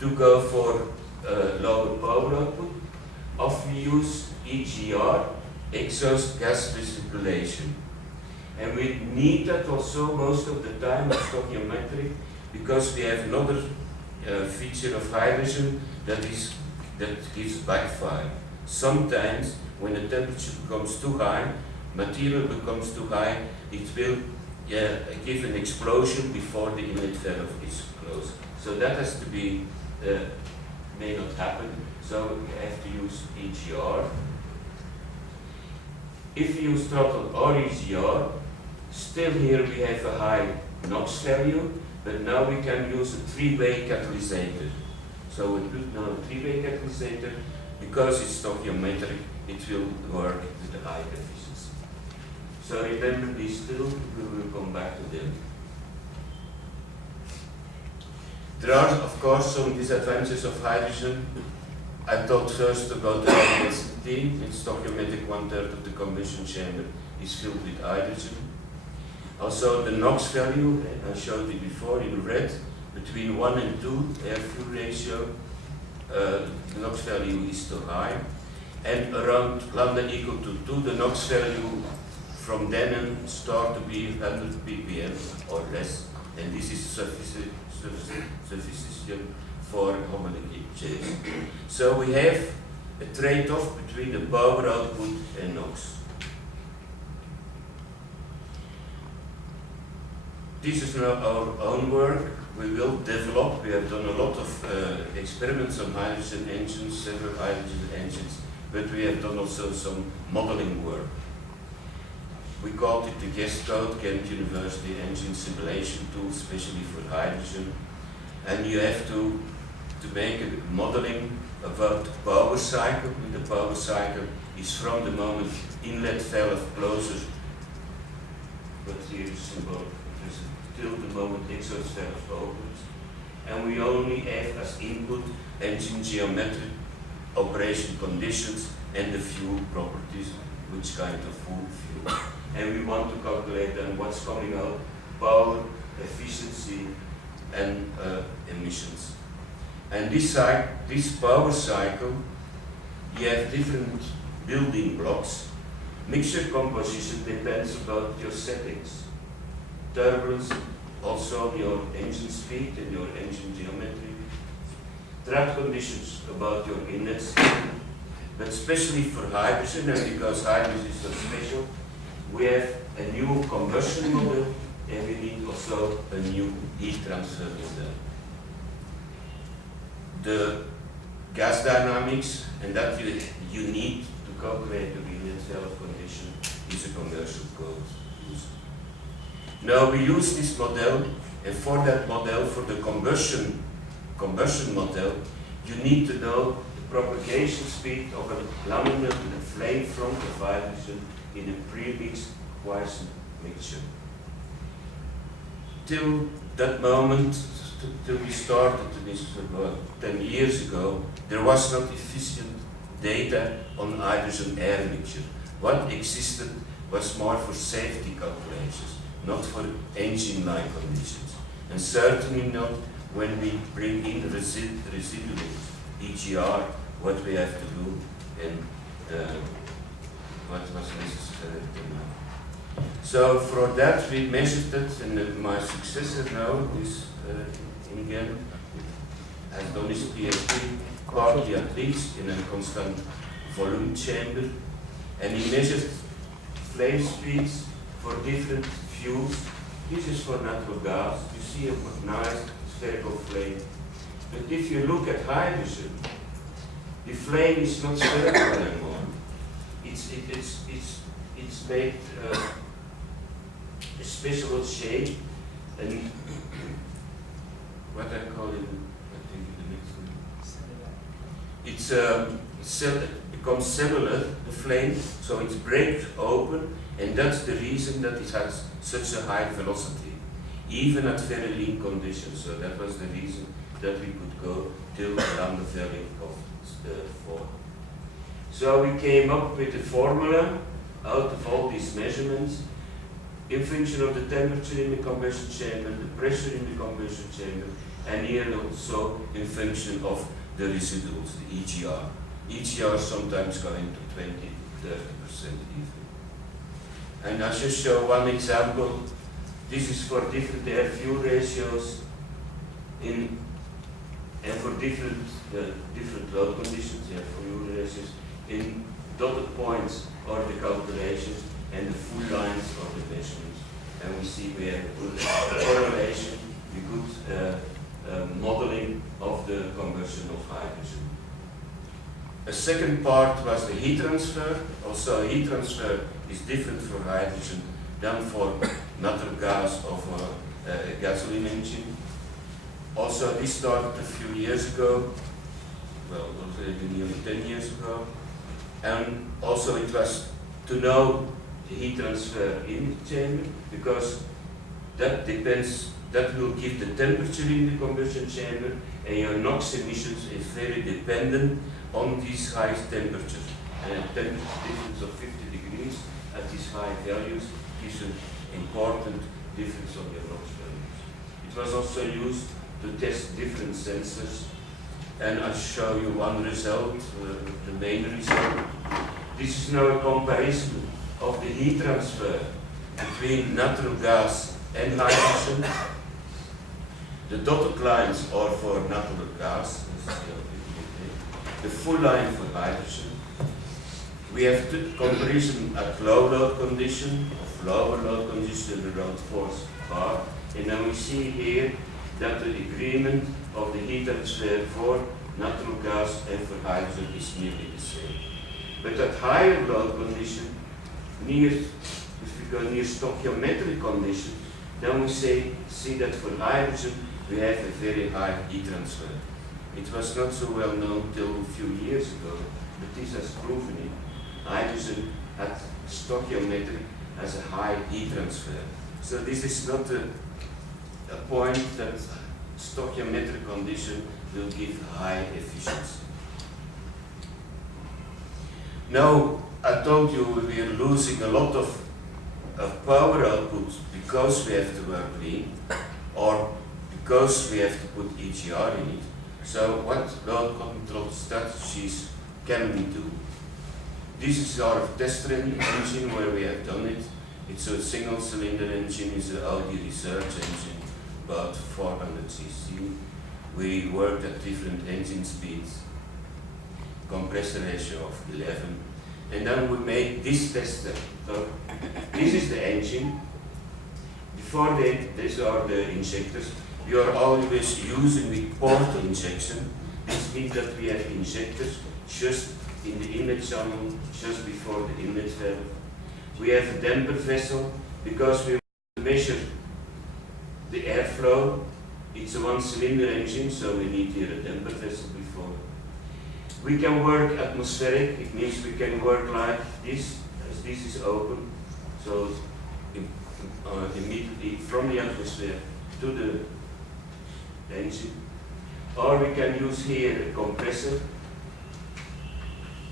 to go for lower power output, or we use EGR, exhaust gas recirculation. And we need that also most of the time at stoichiometric, because we have another feature of hydrogen that gives backfire. Sometimes when the temperature becomes too high, material becomes too high, it will give an explosion before the inlet valve is closed. So that has to be, may not happen, so we have to use EGR. If we use throttle or EGR, still here we have a high NOx value, but now we can use a 3-way catalysator. So we put now a 3-way catalysator, because it's stoichiometric, it will work with the high efficiency. So remember these two, we will come back to them. There are, of course, some disadvantages of hydrogen. I thought first about the density. In stoichiometric, 1/3 of the combustion chamber is filled with hydrogen. Also, the NOx value, I showed it before in red, between 1 and 2 air-fuel ratio, the NOx value is too high. And around lambda equal to 2, the NOx value from then on start to be 100 ppm or less, and this is sufficient for homologation. So we have a trade-off between the power output and NOx. This is now our own work. We will develop, we have done a lot of experiments on hydrogen engines, several hydrogen engines, but we have done also some modeling work. We called it the GEST code, Ghent University Engine Simulation Tool, especially for hydrogen. And you have to make a modeling about the power cycle. The power cycle is from the moment inlet valve closes, but here is symbolic, till the moment exhaust valve opens. And we only have as input engine geometry, operation conditions, and the fuel properties, which kind of fuel. And we want to calculate then what's coming out, power, efficiency, and emissions. And this power cycle you have different building blocks. Mixture composition depends about your settings. Turbulence, also your engine speed and your engine geometry. Trap conditions about your inlets. But especially for hydrogen, and because hydrogen is so special, we have a new combustion model, and we need also a new heat transfer model. The gas dynamics, and that you need to calculate the real self condition, is a commercial code used. Now we use this model, and for that model, for the combustion model, you need to know the propagation speed of a laminar and a flame front of hydrogen in a premixed quiescent mixture. Till that moment, till we started this about 10 years ago, there was not efficient data on hydrogen air mixture. What existed was more for safety calculations, not for engine-like conditions, and certainly not when we bring in residuals, EGR, what we have to do, and what was necessary to know. So for that we measured it, and my successor now is again has done his PhD, partly at least in a constant volume chamber, and he measured flame speeds for different fuels. This is for natural gas. You see a nice spherical flame. But if you look at hydrogen, the flame is not spherical anymore. It's made a special shape, and what I call it, I think the next one. It becomes cellular, the flame, so it's breaks open, and that's the reason that it has such a high velocity, even at very lean conditions. So that was the reason that we could go till around the value of 4. So we came up with a formula out of all these measurements, in function of the temperature in the combustion chamber, the pressure in the combustion chamber, and here also in function of the residuals, the EGR. EGR sometimes go into 20–30% even. And I just show one example. This is for different air-fuel ratios and for different load conditions, air-fuel ratios. In dotted points are the calculations, and the full lines are the measurements. And we see we have a good correlation, a good modeling of the combustion of hydrogen. A second part was the heat transfer. Also, heat transfer is different for hydrogen than for natural gas or for a gasoline engine. Also, this started a few years ago, well, already nearly 10 years ago. And also it was to know the heat transfer in the chamber, because that depends, that will give the temperature in the combustion chamber, and your NOx emissions is very dependent on these high temperatures. And a temperature difference of 50 degrees at these high values gives an important difference on your NOx values. It was also used to test different sensors, and I'll show you one result, the main result. This is now a comparison of the heat transfer between natural gas and hydrogen. The dotted lines are for natural gas, the full line for hydrogen. We have the comparison at low load condition, of lower load condition around 4 bar, and then we see here that the agreement of the heat transfer for natural gas and for hydrogen is nearly the same. But at higher load condition, if we go near stoichiometric condition, then we see that for hydrogen we have a very high heat transfer. It was not so well known till a few years ago, but this has proven it. Hydrogen at stoichiometric has a high heat transfer. So this is not a point that stoichiometric condition will give high efficiency. Now, I told you we are losing a lot of power output because we have to work lean, or because we have to put EGR in it. So what load control strategies can we do? This is our test engine where we have done it. It's a single cylinder engine, it's an Audi research engine, about 400 cc. We worked at different engine speeds, compressor ratio of 11. And then we made this tester. So this is the engine. Before these are the injectors. We are always using with port injection. This means that we have injectors just in the inlet channel, just before the inlet valve. We have a damper vessel because we measure the airflow. It's a one-cylinder engine, so we need here a damper vessel before. We can work atmospheric. It means we can work like this, as this is open. So immediately from the atmosphere to the engine. Or we can use here a compressor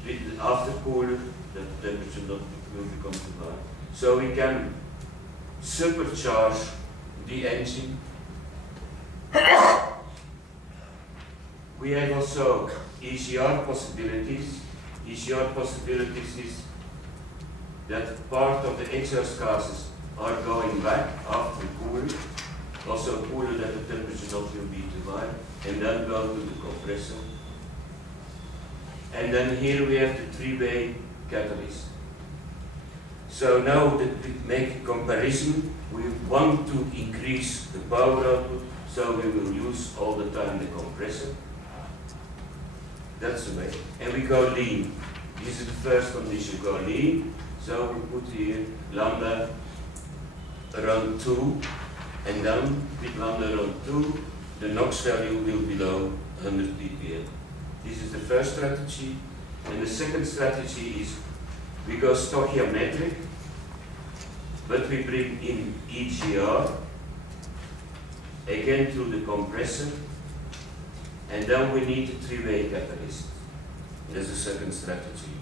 with the aftercooler, that the temperature will become too high. So we can supercharge the engine. We have also EGR possibilities. EGR possibilities is that part of the exhaust gases are going back after cooling, also cooler that the temperature not will be too high, and then go to the compressor. And then here we have the three-way catalyst. So now that we make a comparison, we want to increase the power output, so we will use all the time the compressor. That's the way. And we go lean. This is the first condition, go lean. So we put here lambda around 2, and then with lambda around 2, the NOx value will be below 100 ppm. This is the first strategy. And the second strategy is we go stoichiometric, but we bring in EGR, again through the compressor, and then we need a three-way catalyst. That's the second strategy.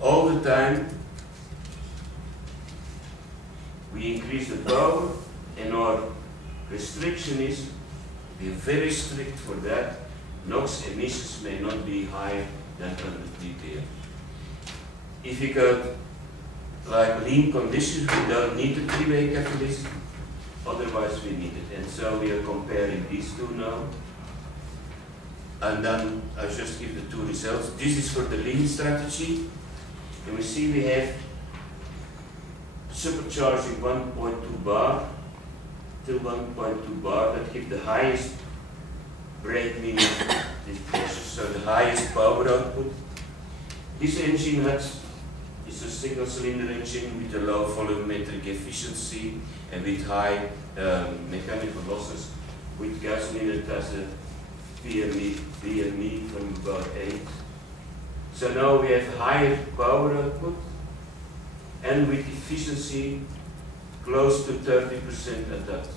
All the time, we increase the power, and our restriction is, we are very strict for that, NOx emissions may not be higher than 100 ppm. If we go like lean conditions, we don't need a three-way catalyst, otherwise we need it. And so we are comparing these two now. And then I just give the two results. This is for the lean strategy. And we see we have supercharging 1.2 bar till 1.2 bar that give the highest brake minimum pressure, so the highest power output. This engine is a single cylinder engine with a low volumetric efficiency and with high mechanical losses. With gasoline it has a VME from about 8. So now we have higher power output and with efficiency close to 30% at that.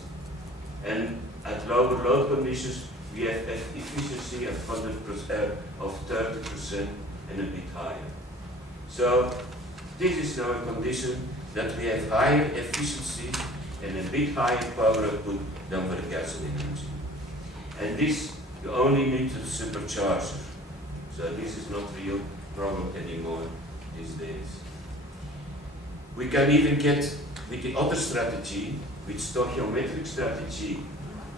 And at lower load conditions we have efficiency of 100% of 30% and a bit higher. So this is now a condition that we have higher efficiency and a bit higher power output than for a gasoline engine. And this you only need a supercharger. So this is not real problem anymore these days. We can even get with the other strategy, with stoichiometric strategy,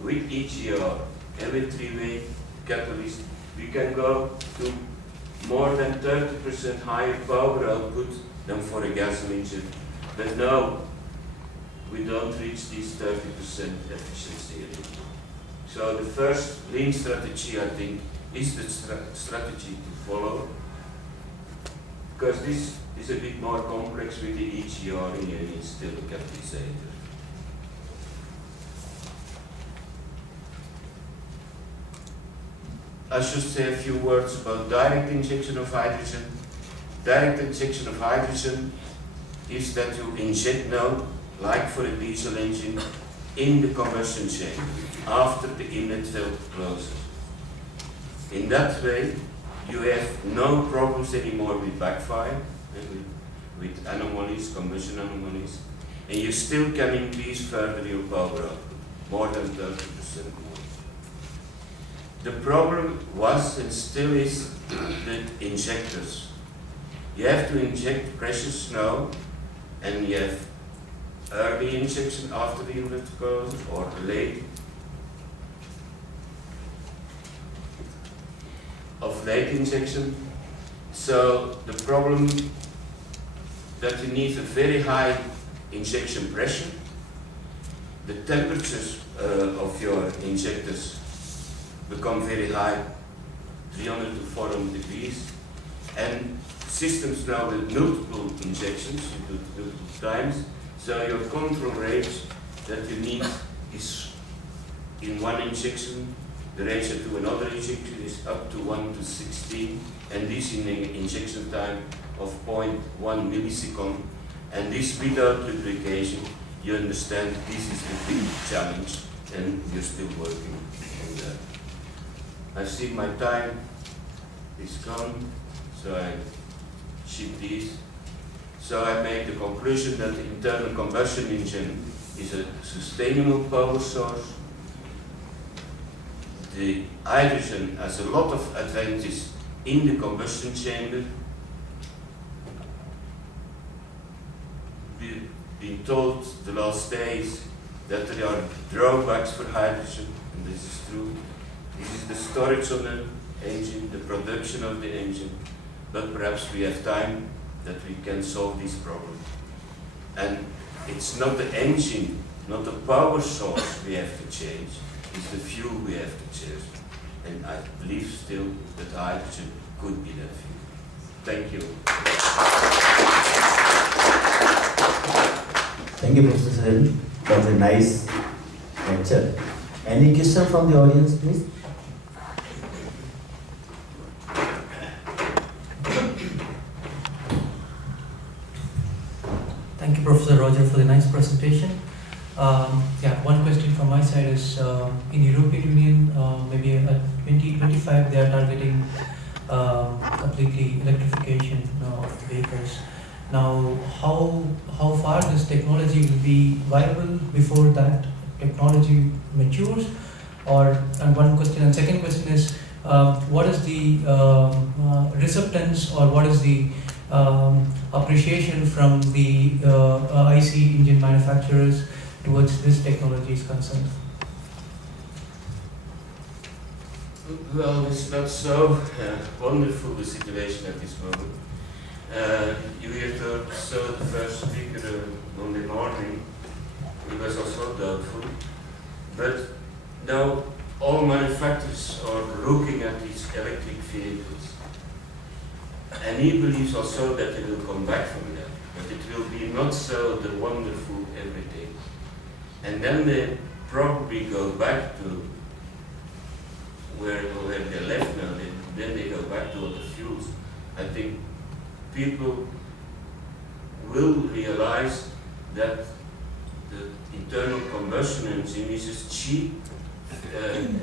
with EGR and with three-way catalyst, we can go to more than 30% higher power output than for a gas engine. But now we don't reach this 30% efficiency anymore. So the first lean strategy, I think, is the strategy to follow, because this is a bit more complex with the EGR and it's still a catalysator. I should say a few words about direct injection of hydrogen. Direct injection of hydrogen is that you inject now, like for a diesel engine, in the combustion chamber after the inlet valve closes. In that way, you have no problems anymore with backfire, with anomalies, combustion anomalies, and you still can increase further your power output, more than 30% more. The problem was and still is the injectors. You have to inject precious snow, and you have early injection after the inlet closes or late injection. So the problem that you need a very high injection pressure. The temperatures of your injectors become very high, 300 to 400 degrees, and systems now with multiple injections, you do multiple times, so your control range that you need is in one injection, the ratio to another injection is up to 1 to 16, and this in an injection time of 0.1 millisecond, and this without lubrication. You understand this is the big challenge, and you're still working on that. I see my time is gone, so I ship these. So I make the conclusion that the internal combustion engine is a sustainable power source. The hydrogen has a lot of advantages in the combustion chamber. We've been told the last days that there are drawbacks for hydrogen, and this is true. This is the storage of the engine, the production of the engine, but perhaps we have time that we can solve this problem. And it's not the engine, not the power source we have to change, it's the fuel we have to change. And I believe still that hydrogen could be that fuel. Thank you. Thank you, Professor Sahil. That was a nice lecture. Any question from the audience, please? Thank you, Professor Roger, for the nice presentation. One question from my side is, in European Union, maybe at 2025, they are targeting completely electrification of the vehicles. Now, how far this technology will be viable before that technology matures? And one question, and second question is, what is the receptance, or what is the appreciation from the IC engine manufacturers towards this technology is concerned? Well, it's not so wonderful the situation at this moment. You saw the first speaker Monday morning. It was also doubtful. But now all manufacturers are looking at these electric vehicles. And he believes also that they will come back from that. But it will be not so the wonderful everything. And then they probably go back to where they left now. Then they go back to other fuels. I think people will realize that the internal combustion engine is a cheap and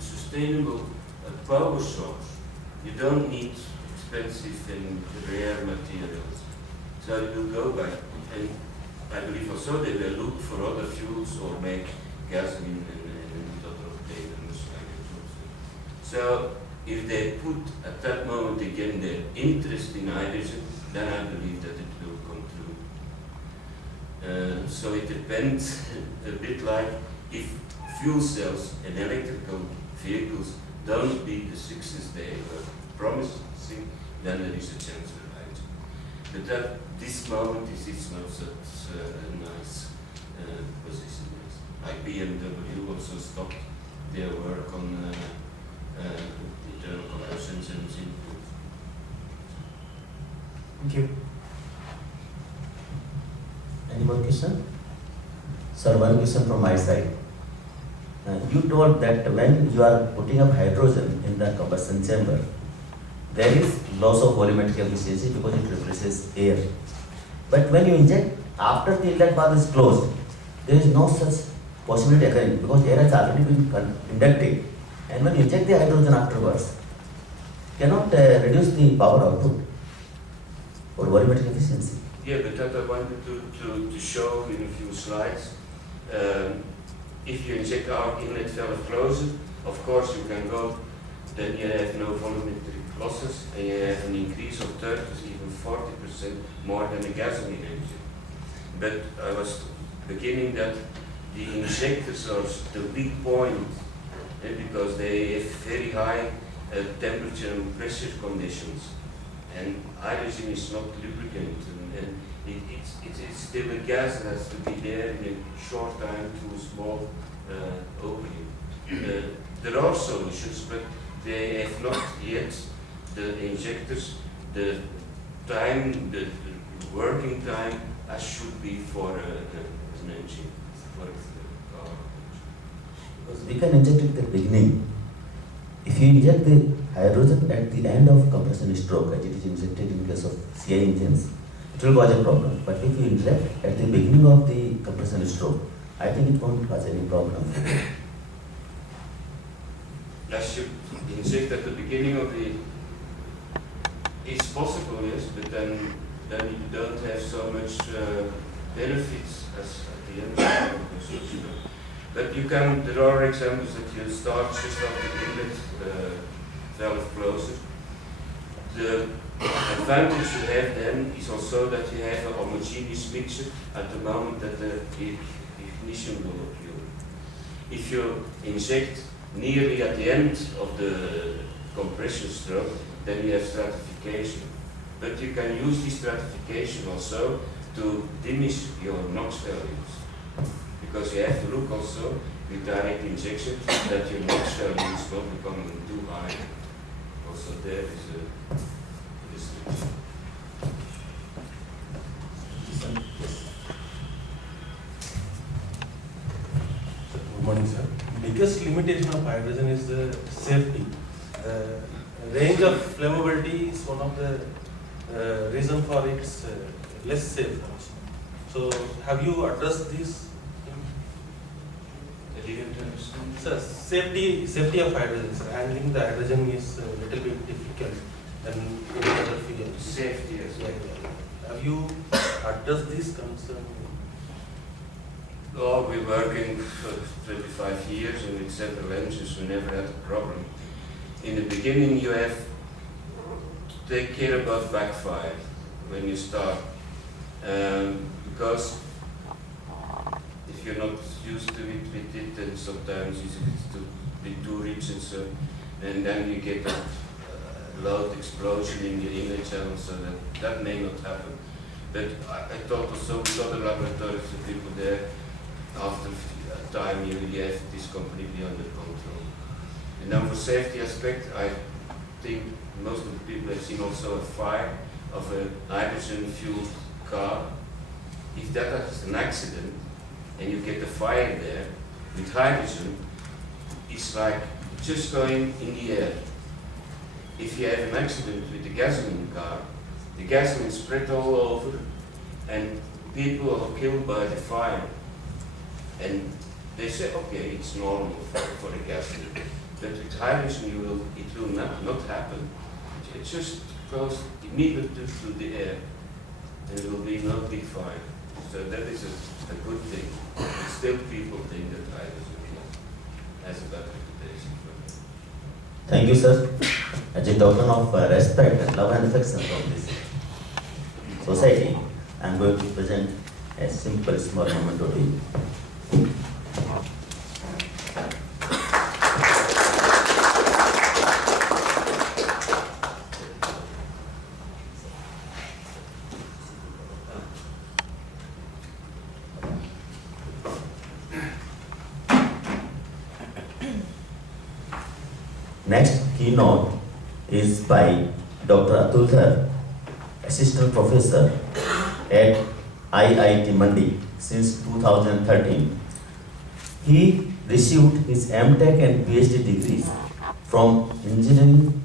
sustainable power source. You don't need expensive and rare materials. So it will go back. And I believe also they will look for other fuels or make gasoline and other obtainers like it. So if they put at that moment again their interest in hydrogen, then I believe that it will come true. So it depends a bit like if fuel cells and electrical vehicles don't be the success they were promising, then there is a chance for hydrogen. But at this moment it's not such a nice position. Like BMW also stopped their work on internal combustion engine. Thank you. Any more question? Sir, one question from my side. You told that when you are putting up hydrogen in the combustion chamber, there is loss of volumetric efficiency because it replaces air. But when you inject, after the inlet valve is closed, there is no such possibility occurring because air has already been inducted. And when you inject the hydrogen afterwards, cannot reduce the power output or volumetric efficiency. Yeah, but that I wanted to show in a few slides. If you inject our inlet valve closer, of course you can go then you have no volumetric losses, and you have an increase of 30 to even 40% more than a gasoline engine. But I was beginning that the injectors are the weak point, because they have very high temperature and pressure conditions, and hydrogen is not lubricant, and it's still a gas that has to be there in a short time through a small opening. There are solutions, but they have not yet the injectors, the time, the working time as should be for an engine, for a car. Because we can inject it at the beginning. If you inject the hydrogen at the end of compression stroke, as it is injected in case of CI engines, it will cause a problem. But if you inject at the beginning of the compression stroke, I think it won't cause any problem. As you inject at the beginning of the, it's possible, yes, but then you don't have so much benefits as at the end of the compression. But you can, there are examples that you start just after the inlet valve closes. The advantage you have then is also that you have a homogeneous mixture at the moment that the ignition will occur. If you inject nearly at the end of the compression stroke, then you have stratification. But you can use this stratification also to diminish your NOx values. Because you have to look also with direct injection that your NOx value is not becoming too high. Also there is a restriction. Good morning, sir. Biggest limitation of hydrogen is the safety. Range of flammability is one of the reason for its less safe also. So, have you addressed this? I didn't understand. Sir, safety of hydrogen. Sir. Handling the hydrogen is a little bit difficult than in other fuels. Safety as well. Have you addressed this concern? Oh, we're working for 25 years and with several engines we never had a problem. In the beginning you have to take care about backfire when you start. Because if you're not used to it with it, then sometimes it's a bit too rich and so, and then you get a loud explosion in the inlet channel, so that may not happen. But I thought also with other laboratories, the people there, after a time you have this completely under control. And now for safety aspect, I think most of the people have seen also a fire of a hydrogen fueled car. If that is an accident and you get a fire there with hydrogen, it's like just going in the air. If you have an accident with the gasoline car, the gasoline spread all over and people are killed by the fire. And they say, okay, it's normal for the gasoline. But with hydrogen it will not happen. It just goes immediately to the air and there will be no big fire. So that is a good thing. But still people think that hydrogen has a bad reputation. Thank you, sir. As a token of respect and love and affection from this society, I am going to present a simple small memento to you. Next keynote is by Dr. Atul Dhar, Assistant Professor at IIT Mandi since 2013. He received his MTech and PhD degrees from Engineering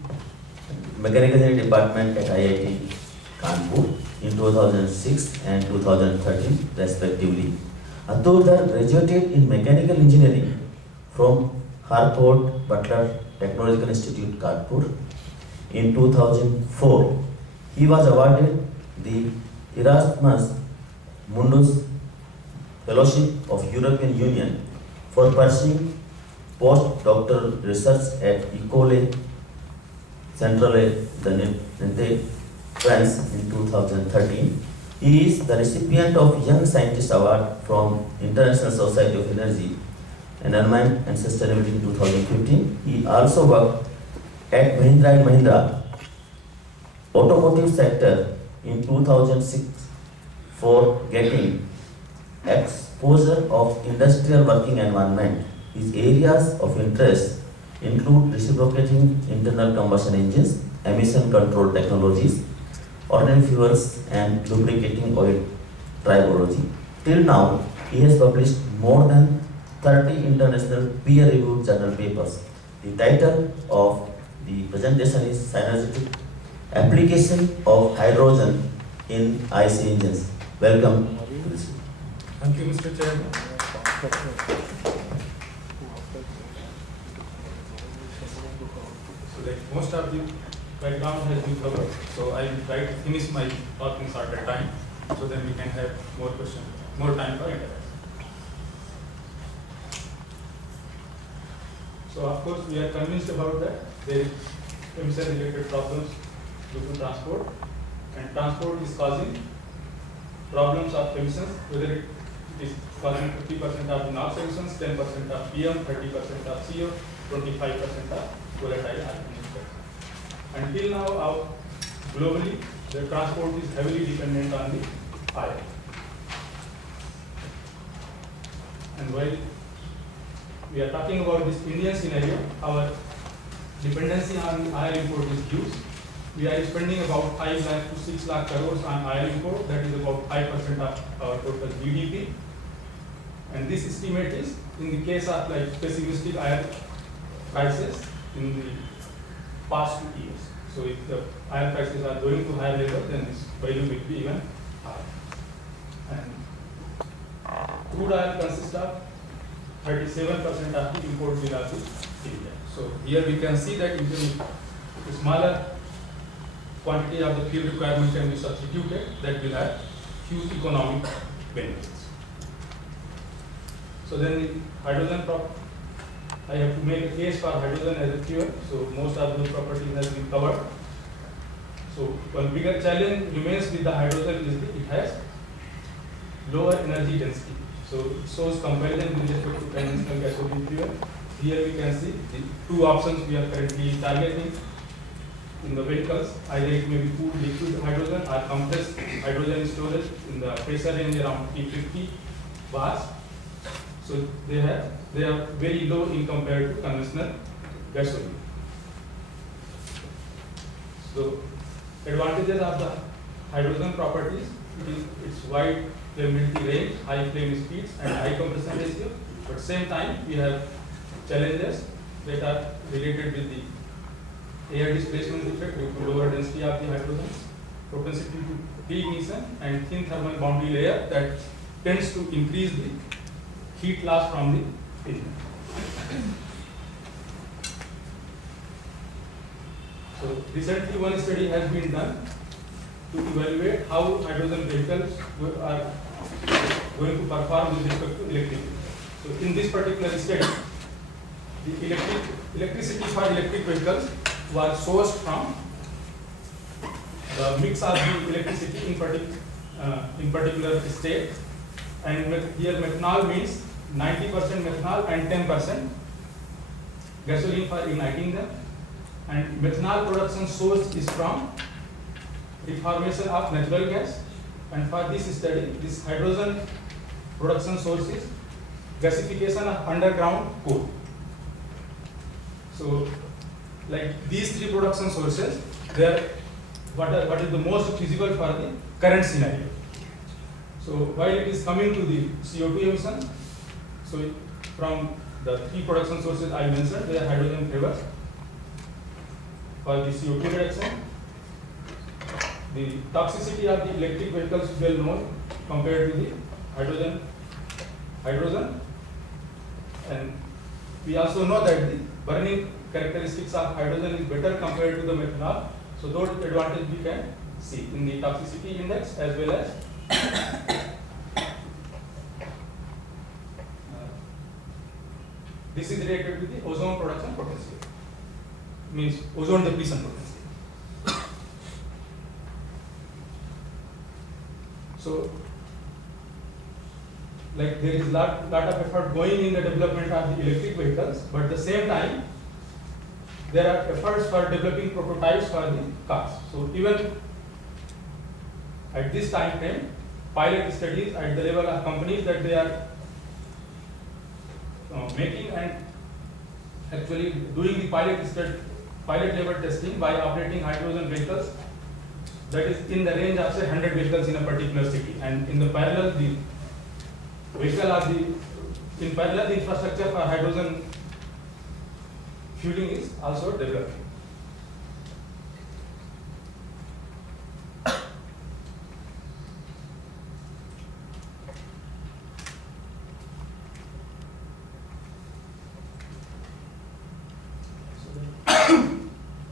Mechanical Engineering Department at IIT Kanpur in 2006 and 2013 respectively. Atul Dhar graduated in Mechanical Engineering from Harcourt Butler Technological Institute, Kanpur. In 2004, he was awarded the Erasmus Mundus Fellowship of European Union for pursuing postdoctoral research at École Central France in 2013. He is the recipient of Young Scientist Award from International Society of Energy, Environment and Sustainability in 2015. He also worked at Mahindra & Mahindra automotive sector in 2006 for getting exposure of industrial working environment. His areas of interest include reciprocating internal combustion engines, emission control technologies, ordinary fuels, and lubricating oil tribology. Till now, he has published more than 30 international peer-reviewed journal papers. The title of the presentation is Synergetic Application of Hydrogen in IC Engines. Welcome to this. Thank you, Mr. Chairman. So like most of the background has been covered, so I will try to finish my talk in shorter time, so then we can have more questions, more time for interaction. So of course we are convinced about that there is emission related problems due to transport, and transport is causing problems of emissions, whether it is causing 50% of NOx emissions, 10% of PM, 30% of CO, 25% of volatile organic compounds. Until now, globally, the transport is heavily dependent on the oil. And while we are talking about this Indian scenario, our dependency on oil import is huge. We are spending about 5 lakh to 6 lakh crores on oil import, that is about 5% of our total GDP. And this estimate is in the case of like pessimistic oil prices in the past 2 years. So if the oil prices are going to higher level, then this value will be even higher. And crude oil consists of 37% of the import will have to India. So here we can see that if the smaller quantity of the fuel requirement can be substituted, that will have huge economic benefits. So then the hydrogen I have to make a case for hydrogen as a fuel. So most of those properties has been covered. So one bigger challenge remains with the hydrogen is that it has lower energy density. So it shows comparison with respect to conventional gasoline fuel. Here we can see the two options we are currently targeting in the vehicles. Either it may be cooled liquid hydrogen or compressed hydrogen storage in the pressure range around 350 bars. So they are very low in compared to conventional gasoline. So advantages of the hydrogen properties, its wide flammability range, high flame speeds, and high compression ratio. But at the same time, we have challenges that are related with the air displacement effect due to lower density of the hydrogens, propensity to pre-ignition, and thin thermal boundary layer that tends to increase the heat loss from the engine. So recently one study has been done to evaluate how hydrogen vehicles are going to perform with respect to electric vehicles. So in this particular study, the electricity for electric vehicles was sourced from the mix of the electricity in particular state, and here methanol means 90% methanol and 10% gasoline for igniting them, and methanol production source is from reformation of natural gas, and for this study this hydrogen production source is gasification of underground coal. So like these three production sources, what is the most feasible for the current scenario. So while it is coming to the CO2 emission, so from the three production sources I mentioned, where hydrogen favors for the CO2 reduction. The toxicity of the electric vehicles is well known compared to the hydrogen, and we also know that the burning characteristics of hydrogen is better compared to the methanol. So those advantages we can see in the toxicity index as well as this is related to the ozone production potential. means ozone depletion potential. So, like there is lot of effort going in the development of the electric vehicles, but at the same time, there are efforts for developing prototypes for the cars. So even at this time frame, pilot studies at the level of companies that they are making and actually doing the pilot level testing by operating hydrogen vehicles, that is in the range of say 100 vehicles in a particular city, and in the parallel the vehicle or in parallel the infrastructure for hydrogen fueling is also developing.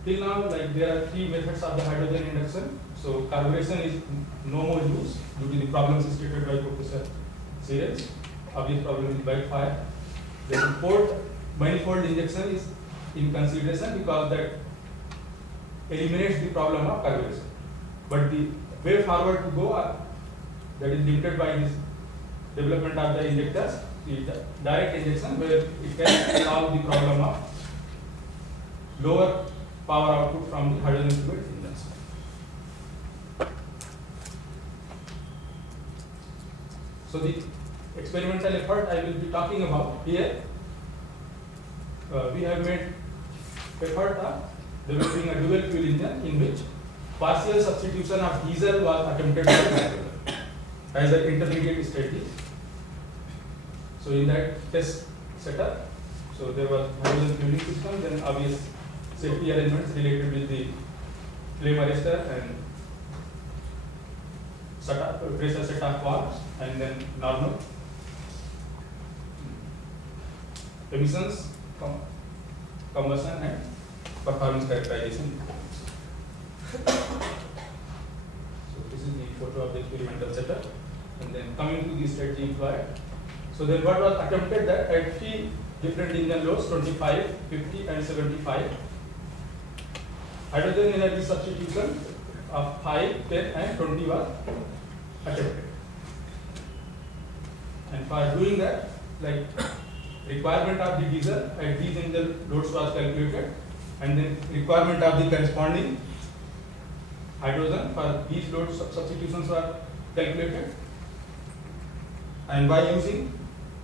Till now, like there are three methods of the hydrogen induction. So carburation is no more used due to the problems stated by Professor Sirens. Obvious problem is backfire. Then manifold injection is in consideration because that eliminates the problem of carburation. But the way forward to go that is limited by this development of the injectors, the direct injection where it can solve the problem of lower power output from the hydrogen fueled engines. So the experimental effort I will be talking about here, we have made effort of developing a dual fuel engine in which partial substitution of diesel was attempted by hydrogen as an intermediate strategy. So in that test setup, so there was hydrogen fueling system, then obvious safety arrangements related with the flame arrestor and pressure setup valves, and then normal emissions, combustion and performance characterization. So this is the photo of the experimental setup, and then coming to the strategy employed. So then what was attempted that at three different engine loads, 25, 50 and 75, hydrogen energy substitution of 5, 10 and 20 was attempted. And for doing that, like requirement of the diesel at these engine loads was calculated, and then requirement of the corresponding hydrogen for these load substitutions were calculated, and by using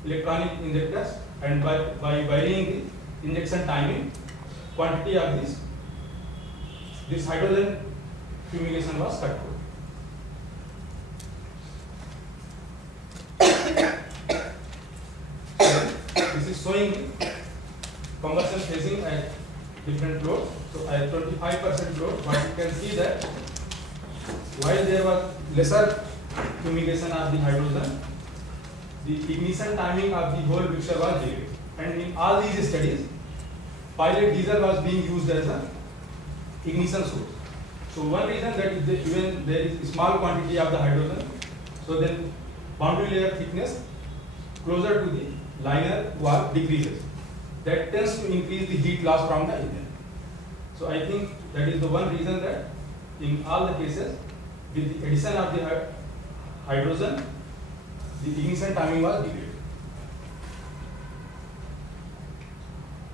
electronic injectors and by varying the injection timing, quantity of this hydrogen fumigation was controlled. This is showing the combustion phasing at different loads. So at 25% load, but you can see that while there was lesser fumigation of the hydrogen, the ignition timing of the whole mixture was delayed. And in all these studies, pilot diesel was being used as an ignition source. So one reason that is that even there is a small quantity of the hydrogen, so then boundary layer thickness closer to the liner wall decreases. That tends to increase the heat loss from the engine. So I think that is the one reason that in all the cases, with the addition of the hydrogen, the ignition timing was delayed.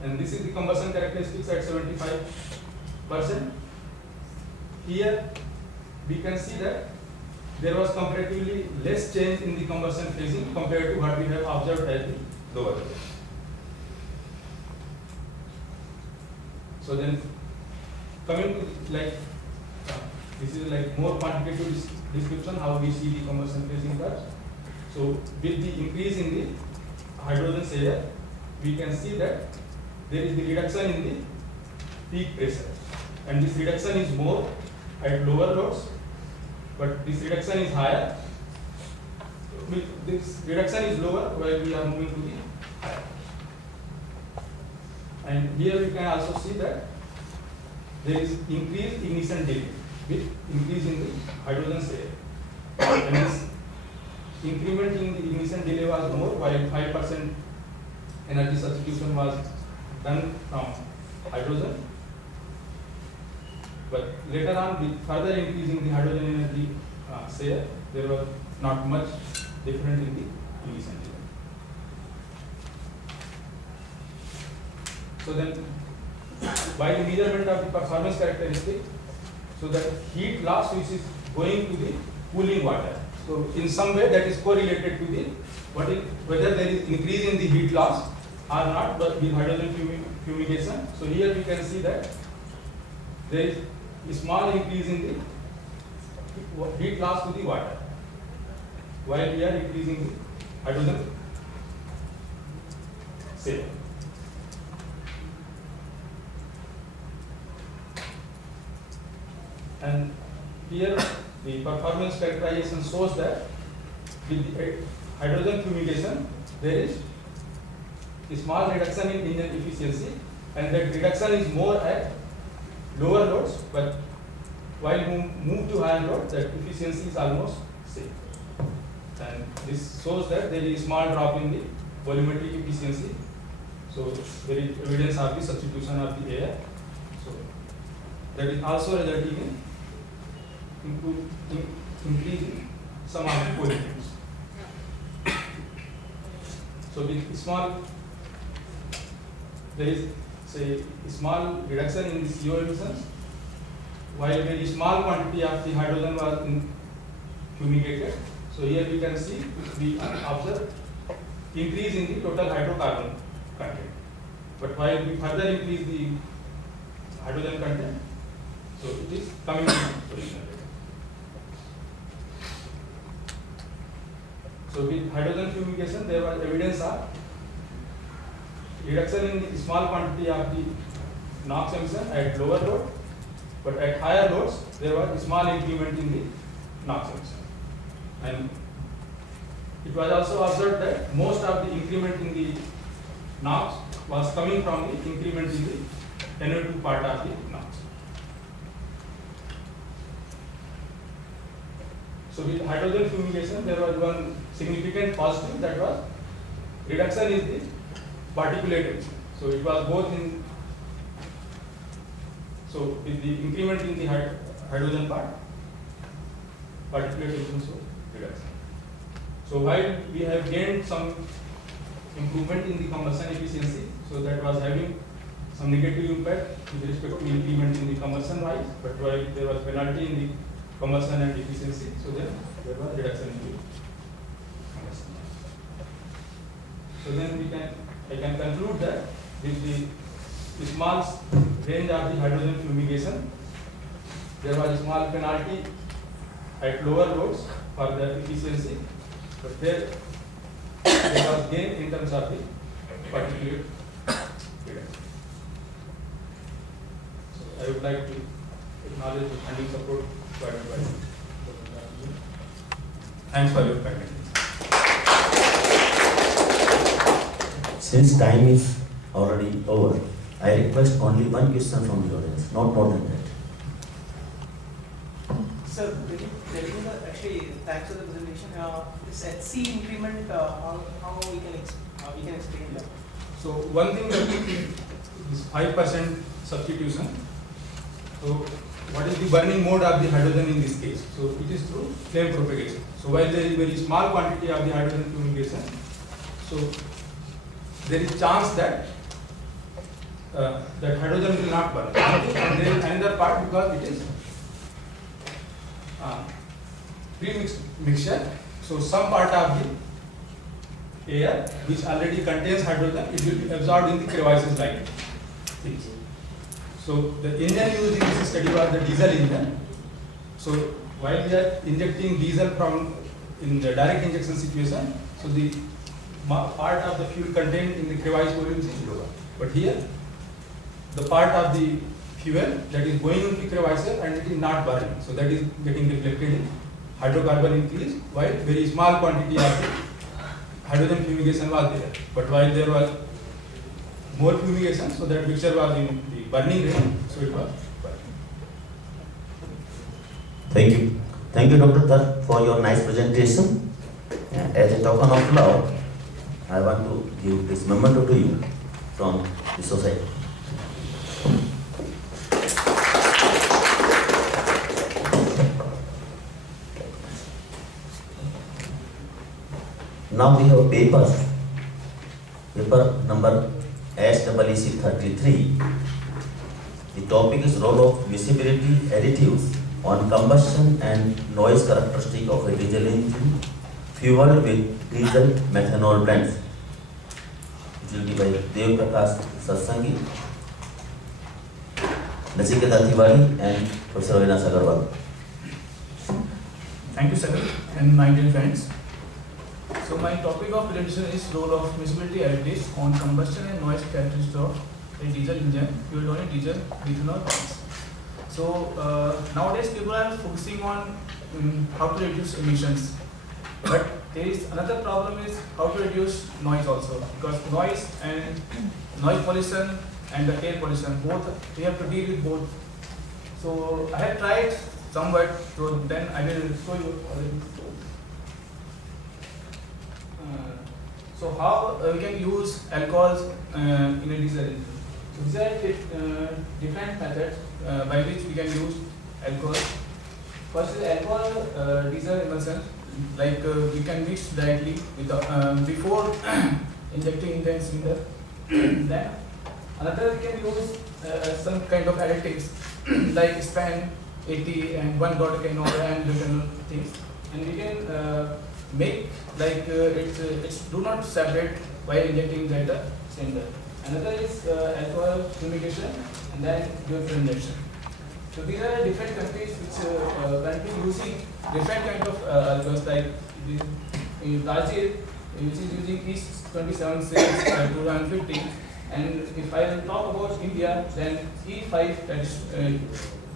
And this is the combustion characteristics at 75%. Here we can see that there was comparatively less change in the combustion phasing compared to what we have observed at the lower level. So then coming to like this is like more quantitative description how we see the combustion phasing curves. So with the increase in the hydrogen share, we can see that there is the reduction in the peak pressure, and this reduction is more at lower loads, but this reduction is higher. This reduction is lower while we are moving to the higher. And here we can also see that there is increased ignition delay with increase in the hydrogen share. And this increment in the ignition delay was more, while 5% energy substitution was done from hydrogen. But later on, with further increasing the hydrogen energy share, there was not much difference in the UV sentiment. So then, by the measurement of the performance characteristic, so that heat loss which is going to the cooling water. So in some way that is correlated to the whether there is increase in the heat loss or not, but with hydrogen fumigation. So here we can see that there is a small increase in the heat loss to the water, while we are increasing the hydrogen share. And here the performance characterization shows that with the hydrogen fumigation there is a small reduction in engine efficiency, and that reduction is more at lower loads, but while move to higher load, that efficiency is almost same. And this shows that there is a small drop in the volumetric efficiency. So there is evidence of the substitution of the air. So that is also resulting in increasing some of the pollutants. So with small, there is say small reduction in the CO emissions, while very small quantity of the hydrogen was fumigated. So here we can see we observe increase in the total hydrocarbon content. But while we further increase the hydrogen content, so it is coming to original rate. So with hydrogen fumigation, there was evidence of reduction in the small quantity of the NOx emission at lower load, but at higher loads there was a small increment in the NOx emission. And it was also observed that most of the increment in the NOx was coming from the increment in the NO2 part of the NOx. So with hydrogen fumigation, there was one significant positive, that was reduction in the particulate emission. So it was both in, so with the increment in the hydrogen part, particulate emission so reduction. So while we have gained some improvement in the combustion efficiency, so that was having some negative impact with respect to increment in the combustion wise, but while there was penalty in the combustion and efficiency, so then there was reduction in the combustion. So then I can conclude that with the small range of the hydrogen fumigation, there was a small penalty at lower loads for the efficiency, but there was gain in terms of the particulate reduction. So I would like to acknowledge the funding support provided by. Thanks for your kindness. Since time is already over, I request only one question from the audience, not more than that. Sir, actually, thanks for the presentation. This HC increment, how we can explain that? So one thing that is 5% substitution. So what is the burning mode of the hydrogen in this case? So it is through flame propagation. So while there is very small quantity of the hydrogen fumigation, so there is chance that that hydrogen will not burn. And there is another part because it is pre-mixed mixture. So some part of the air which already contains hydrogen, it will be absorbed in the crevices like this. So the engine used in this study was the diesel engine. So while we are injecting diesel from in the direct injection situation, so the part of the fuel contained in the crevice volumes is lower. But here, the part of the fuel that is going into the crevices and it is not burning. So that is getting reflected in hydrocarbon increase, while very small quantity of the hydrogen fumigation was there. But while there was more fumigation, so that mixture was in the burning range, so it was burning. Thank you. Thank you, Dr. Thar, for your nice presentation. As a token of love, I want to give this memento to you from the society. now we have papers. Paper number SEEC 33. The topic is role of visibility additives on combustion and noise characteristic of a diesel engine fueled with diesel methanol blends. It will be by Dev Prakash Satsangi, Nachiketa Tiwari and Professor Avinash Agarwal. Thank you, Sakal, and my dear friends. So my topic of presentation is role of visibility additives on combustion and noise characteristics of a diesel engine fueled on a diesel methanol blends. So nowadays people are focusing on how to reduce emissions, but there is another problem is how to reduce noise also, because noise pollution and the air pollution, both we have to deal with both. So I have tried somewhat, so then I will show you. So how we can use alcohols in a diesel engine. So these are different methods by which we can use alcohol. First is alcohol diesel emulsion, like we can mix directly with the, before injecting in the cylinder. Then another we can use some kind of additives like span 80 and 1 dodecanol and butanol things, and we can make like it's do not separate while injecting inside the cylinder. Another is alcohol fumigation and then fuel injection. So these are different countries which currently using different kind of alcohols, like in Brazil, which is using E27 2050, and if I will talk about India, then E5, that is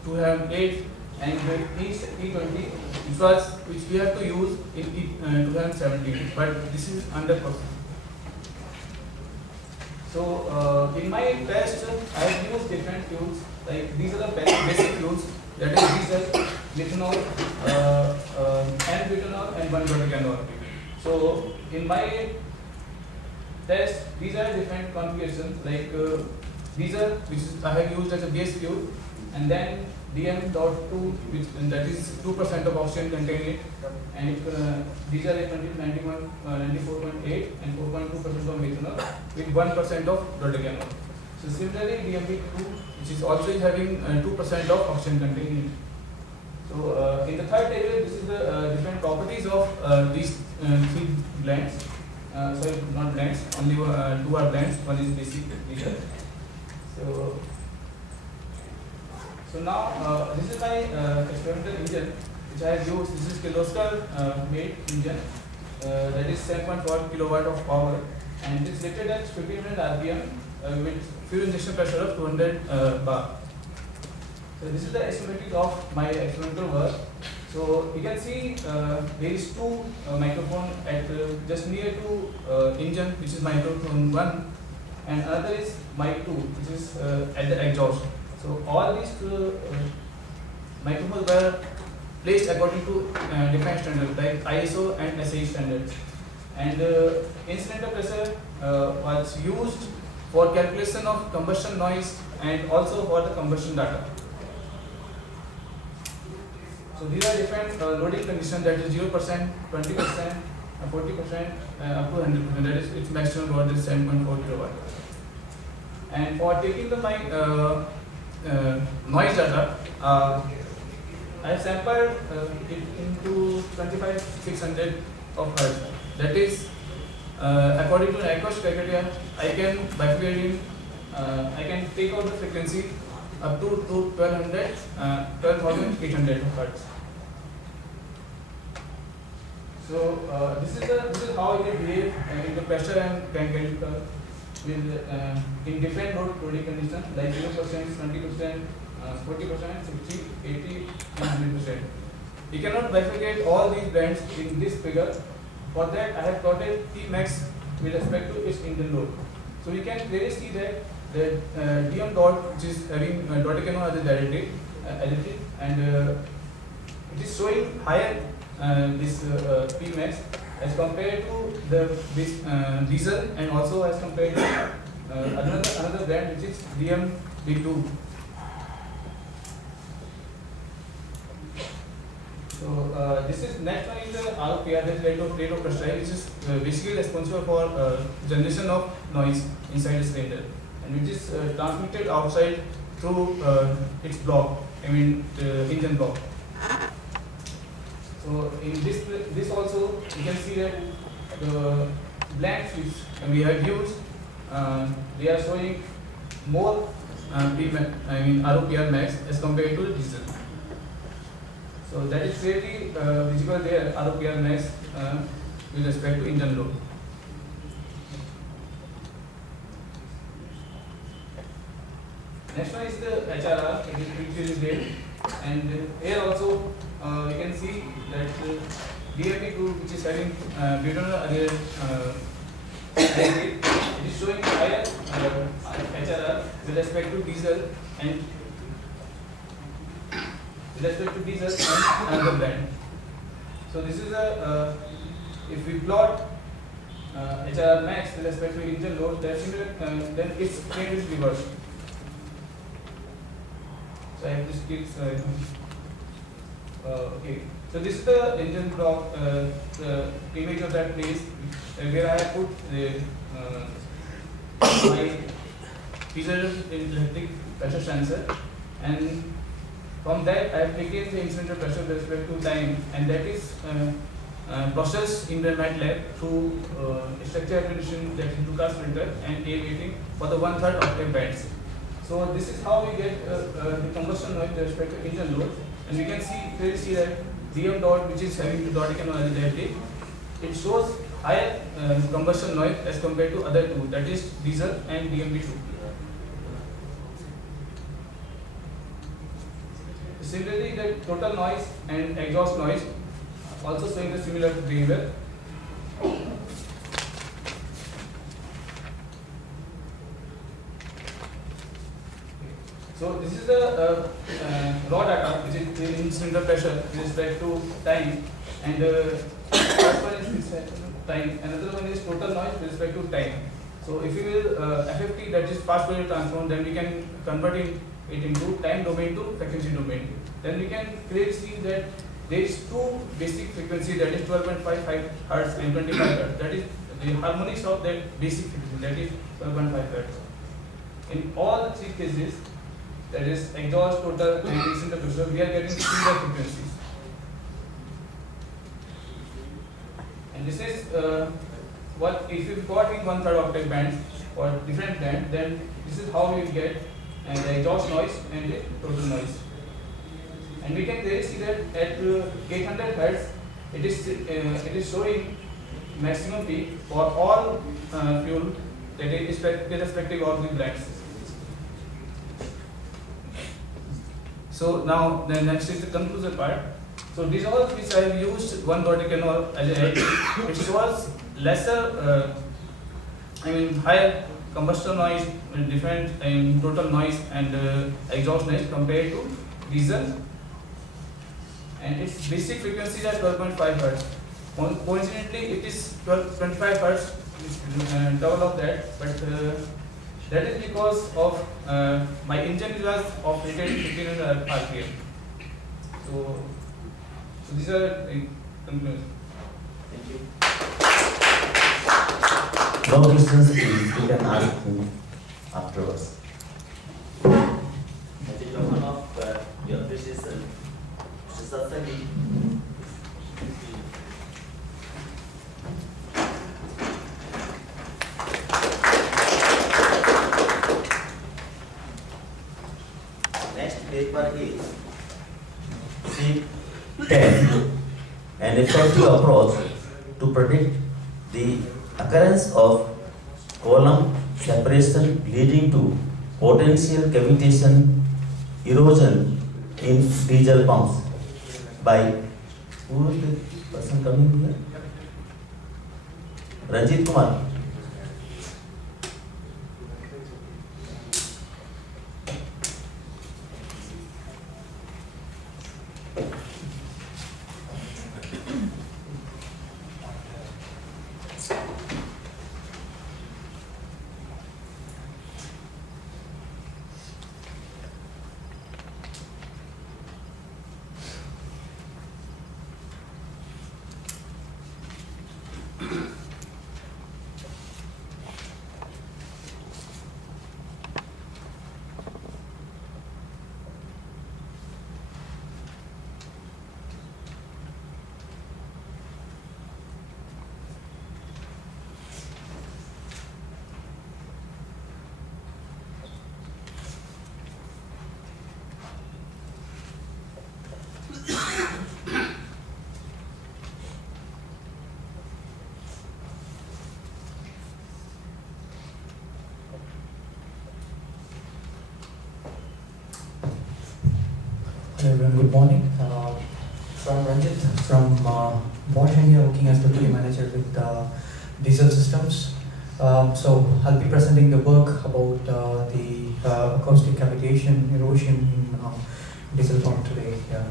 2008, and E20, which we have to use in 2017, but this is under process. So in my test, I have used different fuels. Like these are the basic fuels, that is diesel, methanol, and butanol, and 1 dodecanol. So in my test, these are different configurations, like diesel, which is I have used as a base fuel, and then DM.2, which that is 2% of oxygen contained in it, and diesel is 94.8 and 4.2% of methanol with 1% of dodecanol. So similarly, DMP2, which is also having 2% of oxygen contained in it. So in the third table, this is the different properties of these three blends. Sorry, not blends, only two are blends. One is basic. So now this is my experimental engine which I have used. This is Kirloskar made engine, that is 7.4 kilowatt of power, and it is rated at 1500 RPM with fuel injection pressure of 200 bar. So this is the schematic of my experimental work. So you can see there is two microphone at just near to engine, which is microphone 1, and another is mic 2, which is at the exhaust. So all these microphones were placed according to different standards like ISO and SAE standards. And incidental pressure was used for calculation of combustion noise and also for the combustion data. So these are different loading conditions, that is 0%, 20%, 40%, up to 100%. That is its maximum load is 7.4 kilowatt. And for taking the noise data, I have sampled it into 25600 of hertz. That is, according to Nyquist criteria, I can bifurcate in, I can take out the frequency up to 12,800 hertz. So this is how it will behave in the pressure and gangrene curve with in different loading conditions like 0%, 20%, 40%, 60, 80, and 100%. You cannot bifurcate all these bands in this figure. For that, I have plotted T max with respect to its engine load. So we can clearly see that the DM dot, which is having dodecanol as a additive, and it is showing higher this P max as compared to this diesel, and also as compared to another brand, which is DMB2. So this is next one is the ROPR, that is rate of pressure, which is basically responsible for generation of noise inside the cylinder, and which is transmitted outside through its block, I mean the engine block. So in this also you can see that the blank switch we have used, they are showing more ROPR max as compared to diesel. So that is clearly visible there, ROPR max with respect to engine load. Next one is the HRR, it is reduced rate, and here also you can see that DMP group, which is having butanol it is showing higher HRR with respect to diesel and another blend. So this is a if we plot HRR max with respect to engine load, then its trend is reversed. So I have this gives okay. So this is the engine block, the image of that place where I have put my piezoelectric pressure sensor, and from that I have taken the instrumental pressure with respect to time, and that is processed in the MATLAB through structure application, that is Lucas filter and air gating for the 1/3 octave bands. So this is how we get the combustion noise with respect to engine load, and we can clearly see that DM dot, which is having the dot econ, it shows higher combustion noise as compared to other two, that is diesel and DMP2. Similarly, the total noise and exhaust noise also showing the similar behavior. So this is the raw data, which is the instrumental pressure with respect to time, and first one is time, another one is total noise with respect to time. So if you will FFT, that is fast Fourier transform, then we can convert it into time domain to frequency domain. Then we can clearly see that there is two basic frequencies, that is 12.55 Hz and 25 Hz. That is the harmonics of that basic frequency, that is 12.5 Hz. In all the three cases, that is exhaust, total and instrumental pressure, we are getting similar frequencies. And this is what if you got in 1/3 octave bands or different band, then this is how we get the exhaust noise and the total noise. And we can clearly see that at 800 Hz, it is showing maximum peak for all fuel, that is irrespective of the blends. So now the next is the conclusion part. So dissolve, which I have used 1 ethanol as a head, it shows lesser, higher combustion noise, different in total noise and exhaust noise compared to diesel, and its basic frequencies are 12.5 Hz. Coincidentally, it is 25 Hz, double of that, but that is because of my engine was operated 1500 RPM. So these are the conclusions. Thank you. No questions, please. You can ask me afterwards. At the token of your appreciation, Mr. Satsagi, next paper is Sheet 10. An effective approach to predict the occurrence of column separation leading to potential cavitation erosion in diesel pumps. By who is the person coming here? Ranjit Kumar. everyone, good morning. From Ranjit from Bosch India, working as the team manager with diesel systems. So I'll be presenting the work about the acoustic cavitation erosion in diesel pump today. Yeah.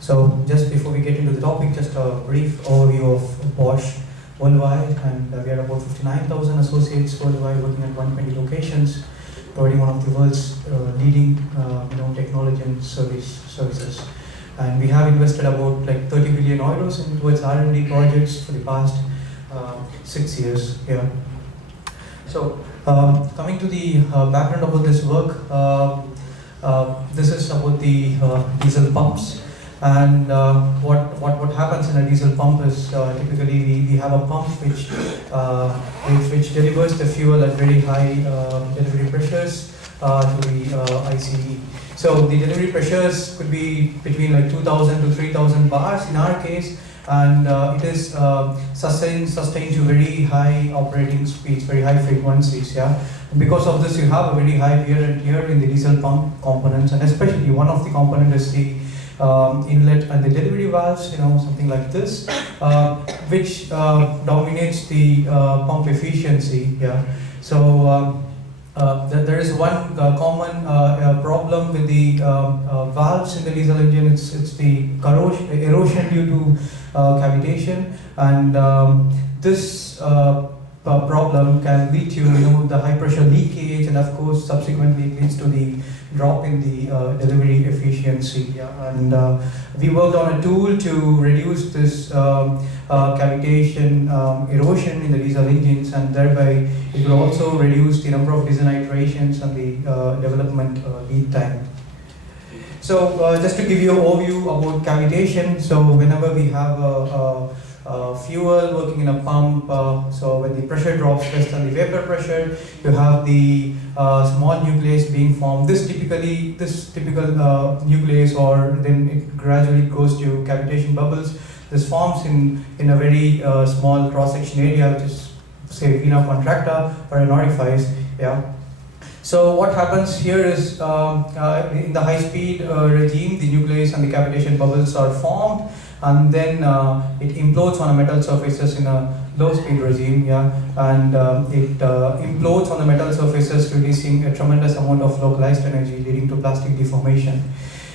So just before we get into the topic, just a brief overview of Bosch worldwide, and we are about 59,000 associates worldwide working at 120 locations, providing one of the world's leading technology and services. And we have invested about like 30 billion euros towards R&D projects for the past 6 years here. So coming to the background about this work, this is about the diesel pumps. And what happens in a diesel pump is typically we have a pump which delivers the fuel at very high delivery pressures to the ICE. So the delivery pressures could be between like 2,000 to 3,000 bars in our case, and it is sustained to very high operating speeds, very high frequencies. Yeah. And because of this, you have a very high wear and tear in the diesel pump components, and especially one of the components is the inlet and the delivery valves, something like this, which dominates the pump efficiency. Yeah. So there is one common problem with the valves in the diesel engine. It's the erosion due to cavitation, and this problem can lead to the high pressure leakage, and of course subsequently leads to the drop in the delivery efficiency. Yeah. And we worked on a tool to reduce this cavitation erosion in the diesel engines, and thereby it will also reduce the number of diesel iterations and the development lead time. So just to give you an overview about cavitation, so whenever we have fuel working in a pump, so when the pressure drops less than the vapor pressure, you have the small nucleus being formed. This typical nucleus, or then it gradually goes to cavitation bubbles. This forms in a very small cross-section area, which is say vena contracta or an orifice. Yeah. So what happens here is in the high-speed regime, the nucleus and the cavitation bubbles are formed, and then it implodes on the metal surfaces in a low-speed regime. Yeah, and it implodes on the metal surfaces, releasing a tremendous amount of localized energy, leading to plastic deformation.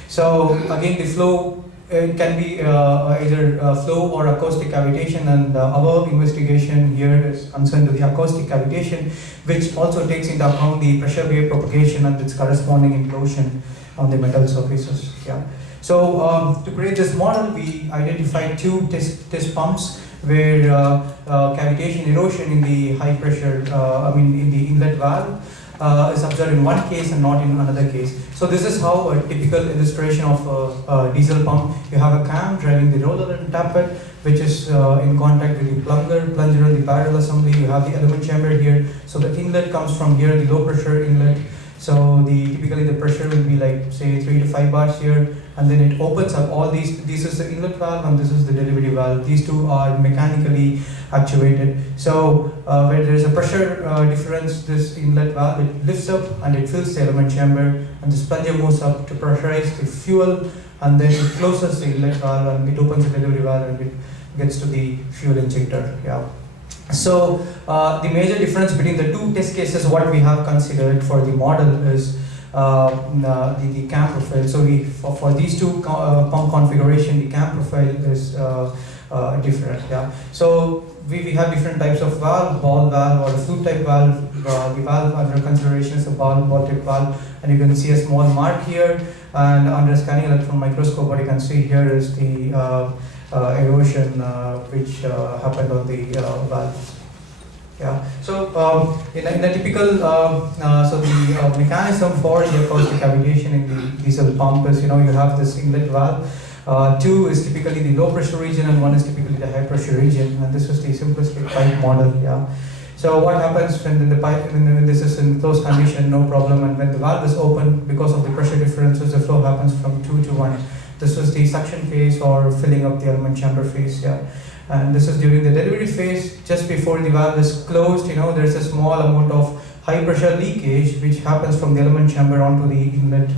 So again, the flow can be either flow or acoustic cavitation, and our investigation here is concerned with the acoustic cavitation, which also takes into account the pressure wave propagation and its corresponding implosion on the metal surfaces. Yeah. So to create this model, we identified two test pumps where cavitation erosion in the high pressure, in the inlet valve is observed in one case and not in another case. So this is how a typical illustration of a diesel pump. You have a cam driving the roller and tappet, which is in contact with the plunger and the barrel assembly. You have the element chamber here. So the inlet comes from here, the low pressure inlet. So typically the pressure will be like say 3 to 5 bars here, and then it opens up all these. This is the inlet valve and this is the delivery valve. These two are mechanically actuated. So where there is a pressure difference, this inlet valve, it lifts up and it fills the element chamber, and this plunger moves up to pressurize the fuel, and then it closes the inlet valve and it opens the delivery valve and it gets to the fuel injector. Yeah. So the major difference between the two test cases, what we have considered for the model is the cam profile. So for these two pump configuration, the cam profile is different. Yeah. So we have different types of valve, ball valve or a flute type valve. The valve under consideration is a ball tip valve, and you can see a small mark here. And under scanning electron microscope, what you can see here is the erosion which happened on the valves. Yeah. So in a typical, so the mechanism for the acoustic cavitation in the diesel pump is, you have this inlet valve. Two is typically the low pressure region, and one is typically the high pressure region. And this is the simplistic pipe model. Yeah. So what happens when the pipe, when this is in closed condition, no problem, and when the valve is open, because of the pressure differences, the flow happens from 2 to 1. This is the suction phase or filling up the element chamber phase. Yeah. And this is during the delivery phase, just before the valve is closed. There's a small amount of high pressure leakage which happens from the element chamber onto the inlet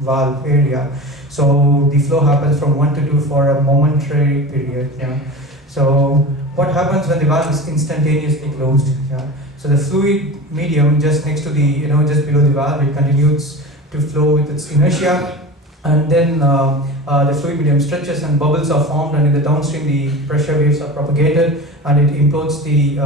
valve area. So the flow happens from 1 to 2 for a momentary period. Yeah. So what happens when the valve is instantaneously closed? Yeah. So the fluid medium just next to the, just below the valve, it continues to flow with its inertia, and then the fluid medium stretches and bubbles are formed, and in the downstream the pressure waves are propagated, and it implodes the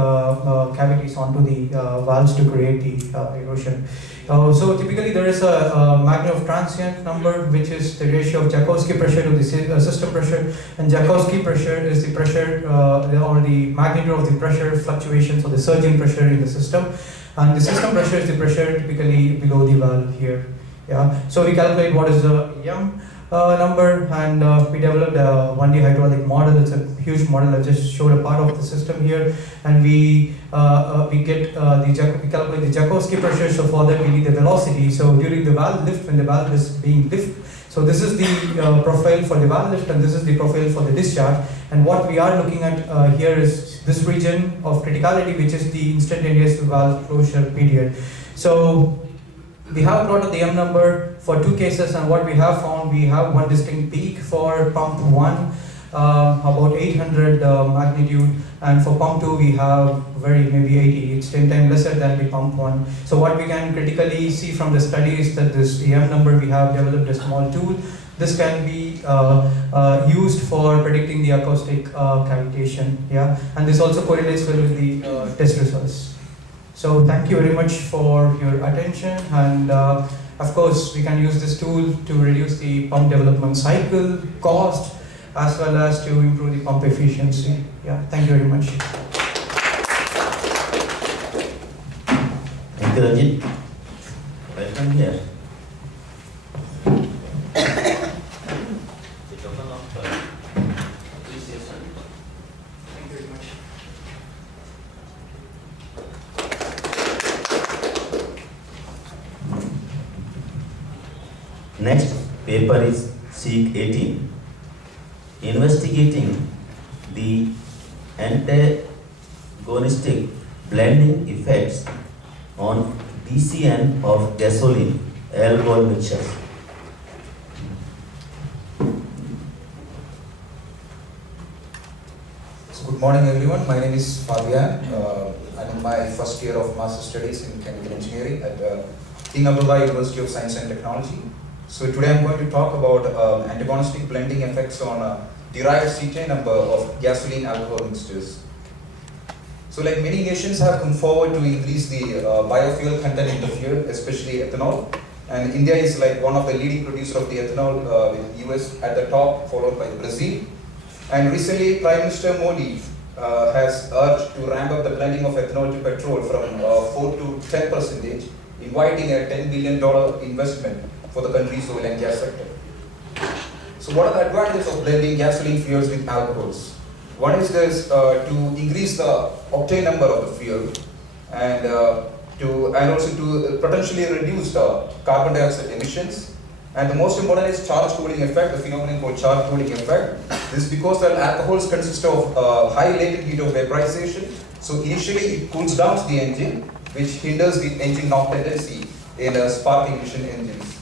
cavities onto the valves to create the erosion. So typically there is a magnitude of transient number, which is the ratio of Jakowski pressure to the system pressure, and Jakowski pressure is the pressure or the magnitude of the pressure fluctuations or the surging pressure in the system, and the system pressure is the pressure typically below the valve here. Yeah. So we calculate what is the EM number, and we developed a 1D hydraulic model. It's a huge model. I just showed a part of the system here, and we calculate the Jakowski pressure. So for that we need the velocity. So during the valve lift, when the valve is being lifted, so this is the profile for the valve lift, and this is the profile for the discharge. And what we are looking at here is this region of criticality, which is the instantaneous valve closure period. So we have plotted the M number for two cases, and what we have found, we have one distinct peak for pump 1, about 800 magnitude, and for pump 2 we have maybe 80, it's 10 times lesser than the pump 1. So what we can critically see from the study is that this EM number, we have developed a small tool. This can be used for predicting the acoustic cavitation, yeah, and this also correlates well with the test results. So thank you very much for your attention, and of course we can use this tool to reduce the pump development cycle cost as well as to improve the pump efficiency. Yeah, thank you very much. Thank you, Ranjit. Welcome here. The token of appreciation. Thank you very much. Next paper is SEEK 18, investigating the antagonistic blending effects on DCN of gasoline alcohol mixtures. So good morning everyone, my name is Fabian. I'm in my first year of Master Studies in Chemical Engineering at King Abdullah University of Science and Technology. So today I'm going to talk about antagonistic blending effects on derived cetane number of gasoline alcohol mixtures. So like many nations have come forward to increase the biofuel content in the fuel, especially ethanol. And India is like one of the leading producers of the ethanol with US at the top, followed by Brazil. And recently Prime Minister Modi has urged to ramp up the blending of ethanol to petrol from 4 to 10%, inviting a $10 billion investment for the country's oil and gas sector. So what are the advantages of blending gasoline fuels with alcohols? One is this, to increase the octane number of the fuel, and also to potentially reduce the carbon dioxide emissions. And the most important is charge cooling effect, the phenomenon called charge cooling effect. This is because the alcohols consist of high latent heat of vaporization. So initially it cools down the engine, which hinders the engine knock tendency in spark ignition engines.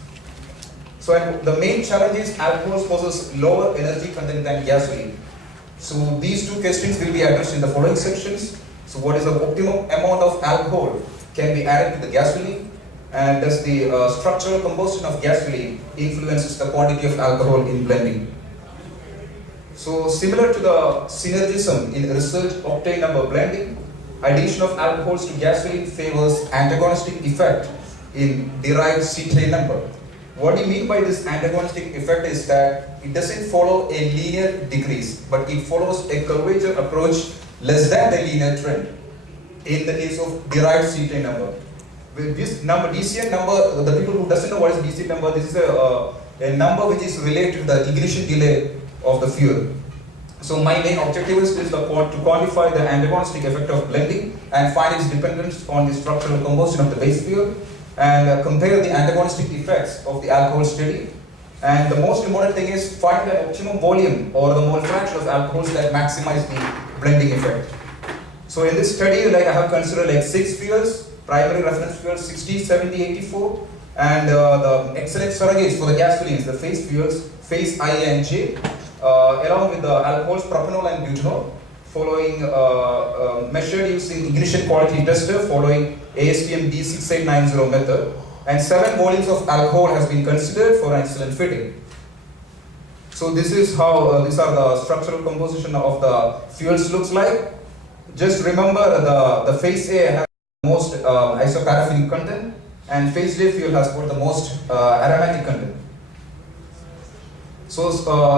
So the main challenge is alcohols possess lower energy content than gasoline. So these two questions will be addressed in the following sections. So what is the optimum amount of alcohol can be added to the gasoline? And does the structural combustion of gasoline influences the quantity of alcohol in blending? So similar to the synergism in research octane number blending, addition of alcohols to gasoline favors antagonistic effect in derived cetane number. What we mean by this antagonistic effect is that it doesn't follow a linear decrease, but it follows a curvature approach less than the linear trend in the case of derived cetane number. With this number, DCN number, the people who doesn't know what is DCN number, this is a number which is related to the ignition delay of the fuel. So my main objective is to quantify the antagonistic effect of blending and find its dependence on the structural combustion of the base fuel, and compare the antagonistic effects of the alcohol study. And the most important thing is find the optimum volume or the mole fraction of alcohols that maximize the blending effect. So in this study, I have considered 6 fuels, primary reference fuels 60, 70, 84, And the excellent surrogates for the gasolines, the phase fuels, phase I and J, along with the alcohols, propanol and butanol, following measured using ignition quality tester following ASTM D6890 method. And 7 volumes of alcohol has been considered for an excellent fitting. So this is how these are the structural composition of the fuels looks like. Just remember the phase A has the most isoparaffinic content, and phase J fuel has got the most aromatic content. So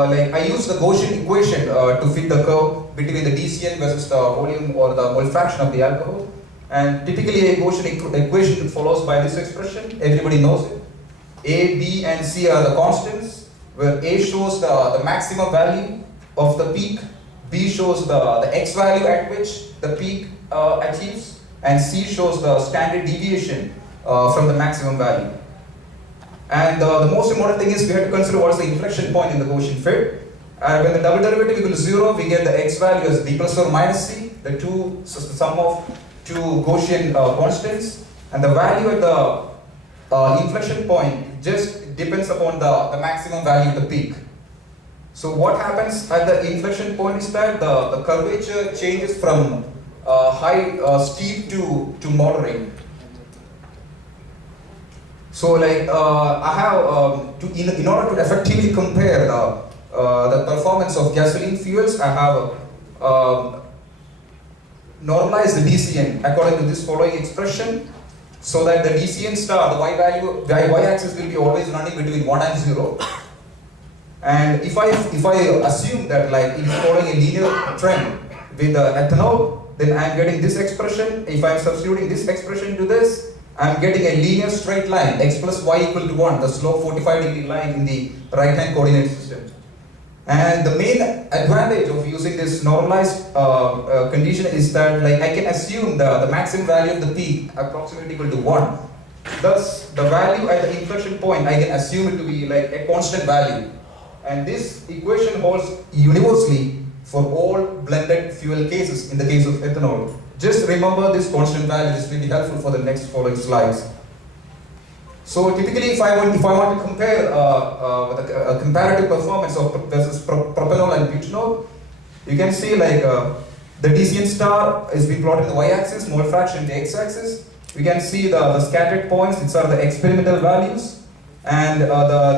like I use the Gaussian equation to fit the curve between the DCN versus the volume or the mole fraction of the alcohol. And typically a Gaussian equation follows by this expression. Everybody knows it. A, B and C are the constants, where A shows the maximum value of the peak, B shows the x value at which the peak achieves, and C shows the standard deviation from the maximum value. And the most important thing is we have to consider what is the inflection point in the Gaussian fit. When the double derivative equals 0, we get the x value as b plus or minus c, the sum of two Gaussian constants, and the value at the inflection point just depends upon the maximum value of the peak. So what happens at the inflection point is that the curvature changes from steep to moderate. So like I have in order to effectively compare the performance of gasoline fuels, I have normalize the DCN according to this following expression, so that the DCN star, the y-axis will be always running between 1 and 0. And if I assume that like it is following a linear trend with ethanol, then I am getting this expression. If I am substituting this expression to this, I am getting a linear straight line, x plus y equal to 1, the slope 45-degree line in the right-hand coordinate system. And the main advantage of using this normalized condition is that like I can assume the maximum value of the peak approximately equal to 1. Thus, the value at the inflection point, I can assume it to be like a constant value. And this equation holds universally for all blended fuel cases in the case of ethanol. Just remember this constant value. This will be helpful for the next following slides. So typically, if I want to compare a comparative performance of versus propanol and butanol, you can see like the DCN star is being plotted in the y-axis, mole fraction in the x-axis. We can see the scattered points. These are the experimental values, and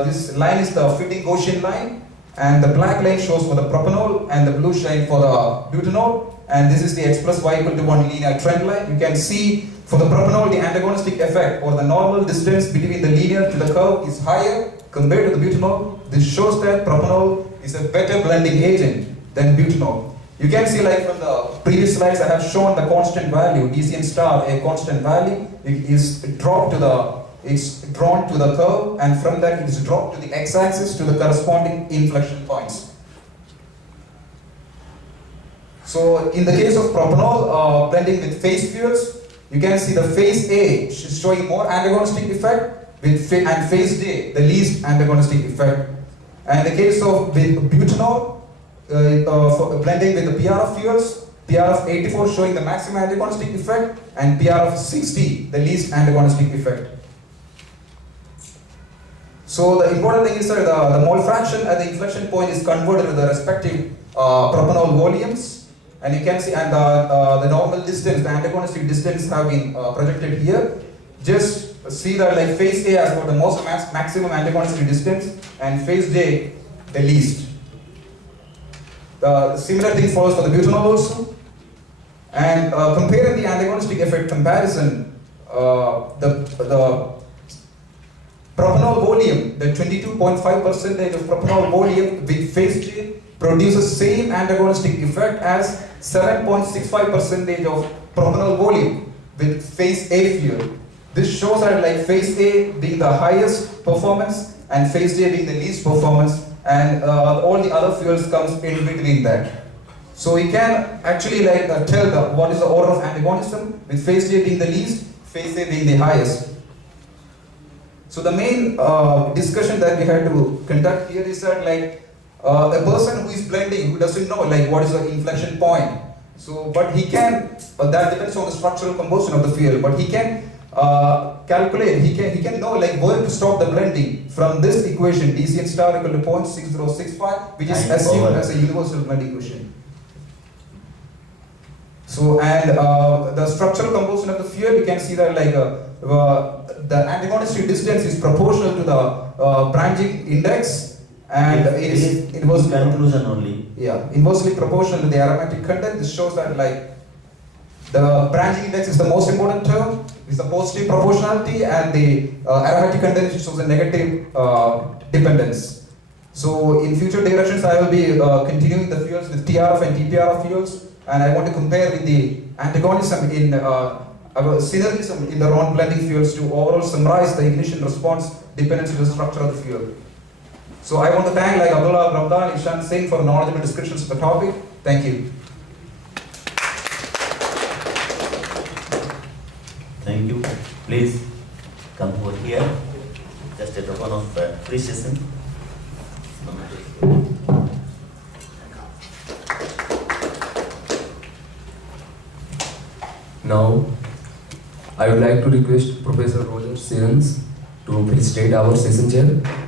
this line is the fitting Gaussian line, and the black line shows for the propanol, and the blue line for the butanol. And this is the x plus y equal to 1 linear trend line. You can see for the propanol, the antagonistic effect or the normal distance between the linear to the curve is higher compared to the butanol. This shows that propanol is a better blending agent than butanol. You can see like from the previous slides I have shown the constant value, DCN star, a constant value, it's drawn to the curve, and from that it is dropped to the x-axis to the corresponding inflection points. So in the case of propanol blending with phase fuels, you can see the phase A is showing more antagonistic effect and phase J the least antagonistic effect. And in the case of butanol, for blending with the PR of fuels, PR of 84 showing the maximum antagonistic effect and PR of 60 the least antagonistic effect. So the important thing is that the mole fraction at the inflection point is converted to the respective propanol volumes. And you can see, and the normal distance, the antagonistic distance have been projected here. Just see that like phase A has got the most maximum antagonistic distance and phase J the least. The similar thing follows for the butanol also. And comparing the antagonistic effect comparison, the propanol volume, the 22.5% of propanol volume with phase J produces same antagonistic effect as 7.65% of propanol volume with phase A fuel. This shows that like phase A being the highest performance and phase J being the least performance, and all the other fuels comes in between that. So we can actually like tell what is the order of antagonism with phase J being the least, phase A being the highest. So the main discussion that we had to conduct here is that like a person who is blending, who doesn't know like what is the inflection point. So, but he can, that depends on the structural composition of the fuel, but he can calculate, he can know like where to stop the blending from this equation Dcn star equal to 0.6065, which is And assumed over. as a universal blend equation. So and the structural composition of the fuel, you can see that like the antagonistic distance is proportional to the branching index, and it is inversely conclusion only. inversely proportional to the aromatic content. This shows that like the branching index is the most important term, is the positive proportionality, and the aromatic content shows a negative dependence. So in future directions, I will be continuing the fuels with TRF and TPRF fuels, and I want to compare with the antagonism in synergism in the Ron blending fuels to overall summarize the ignition response dependence to the structure of the fuel. So I want to thank like Abdullah Ramdan and Ishan Singh for knowledgeable descriptions of the topic. Thank you. Thank you. Please come over here. Just a token of appreciation. Now, I would like to request Professor Roger Sirens to please state our session chair.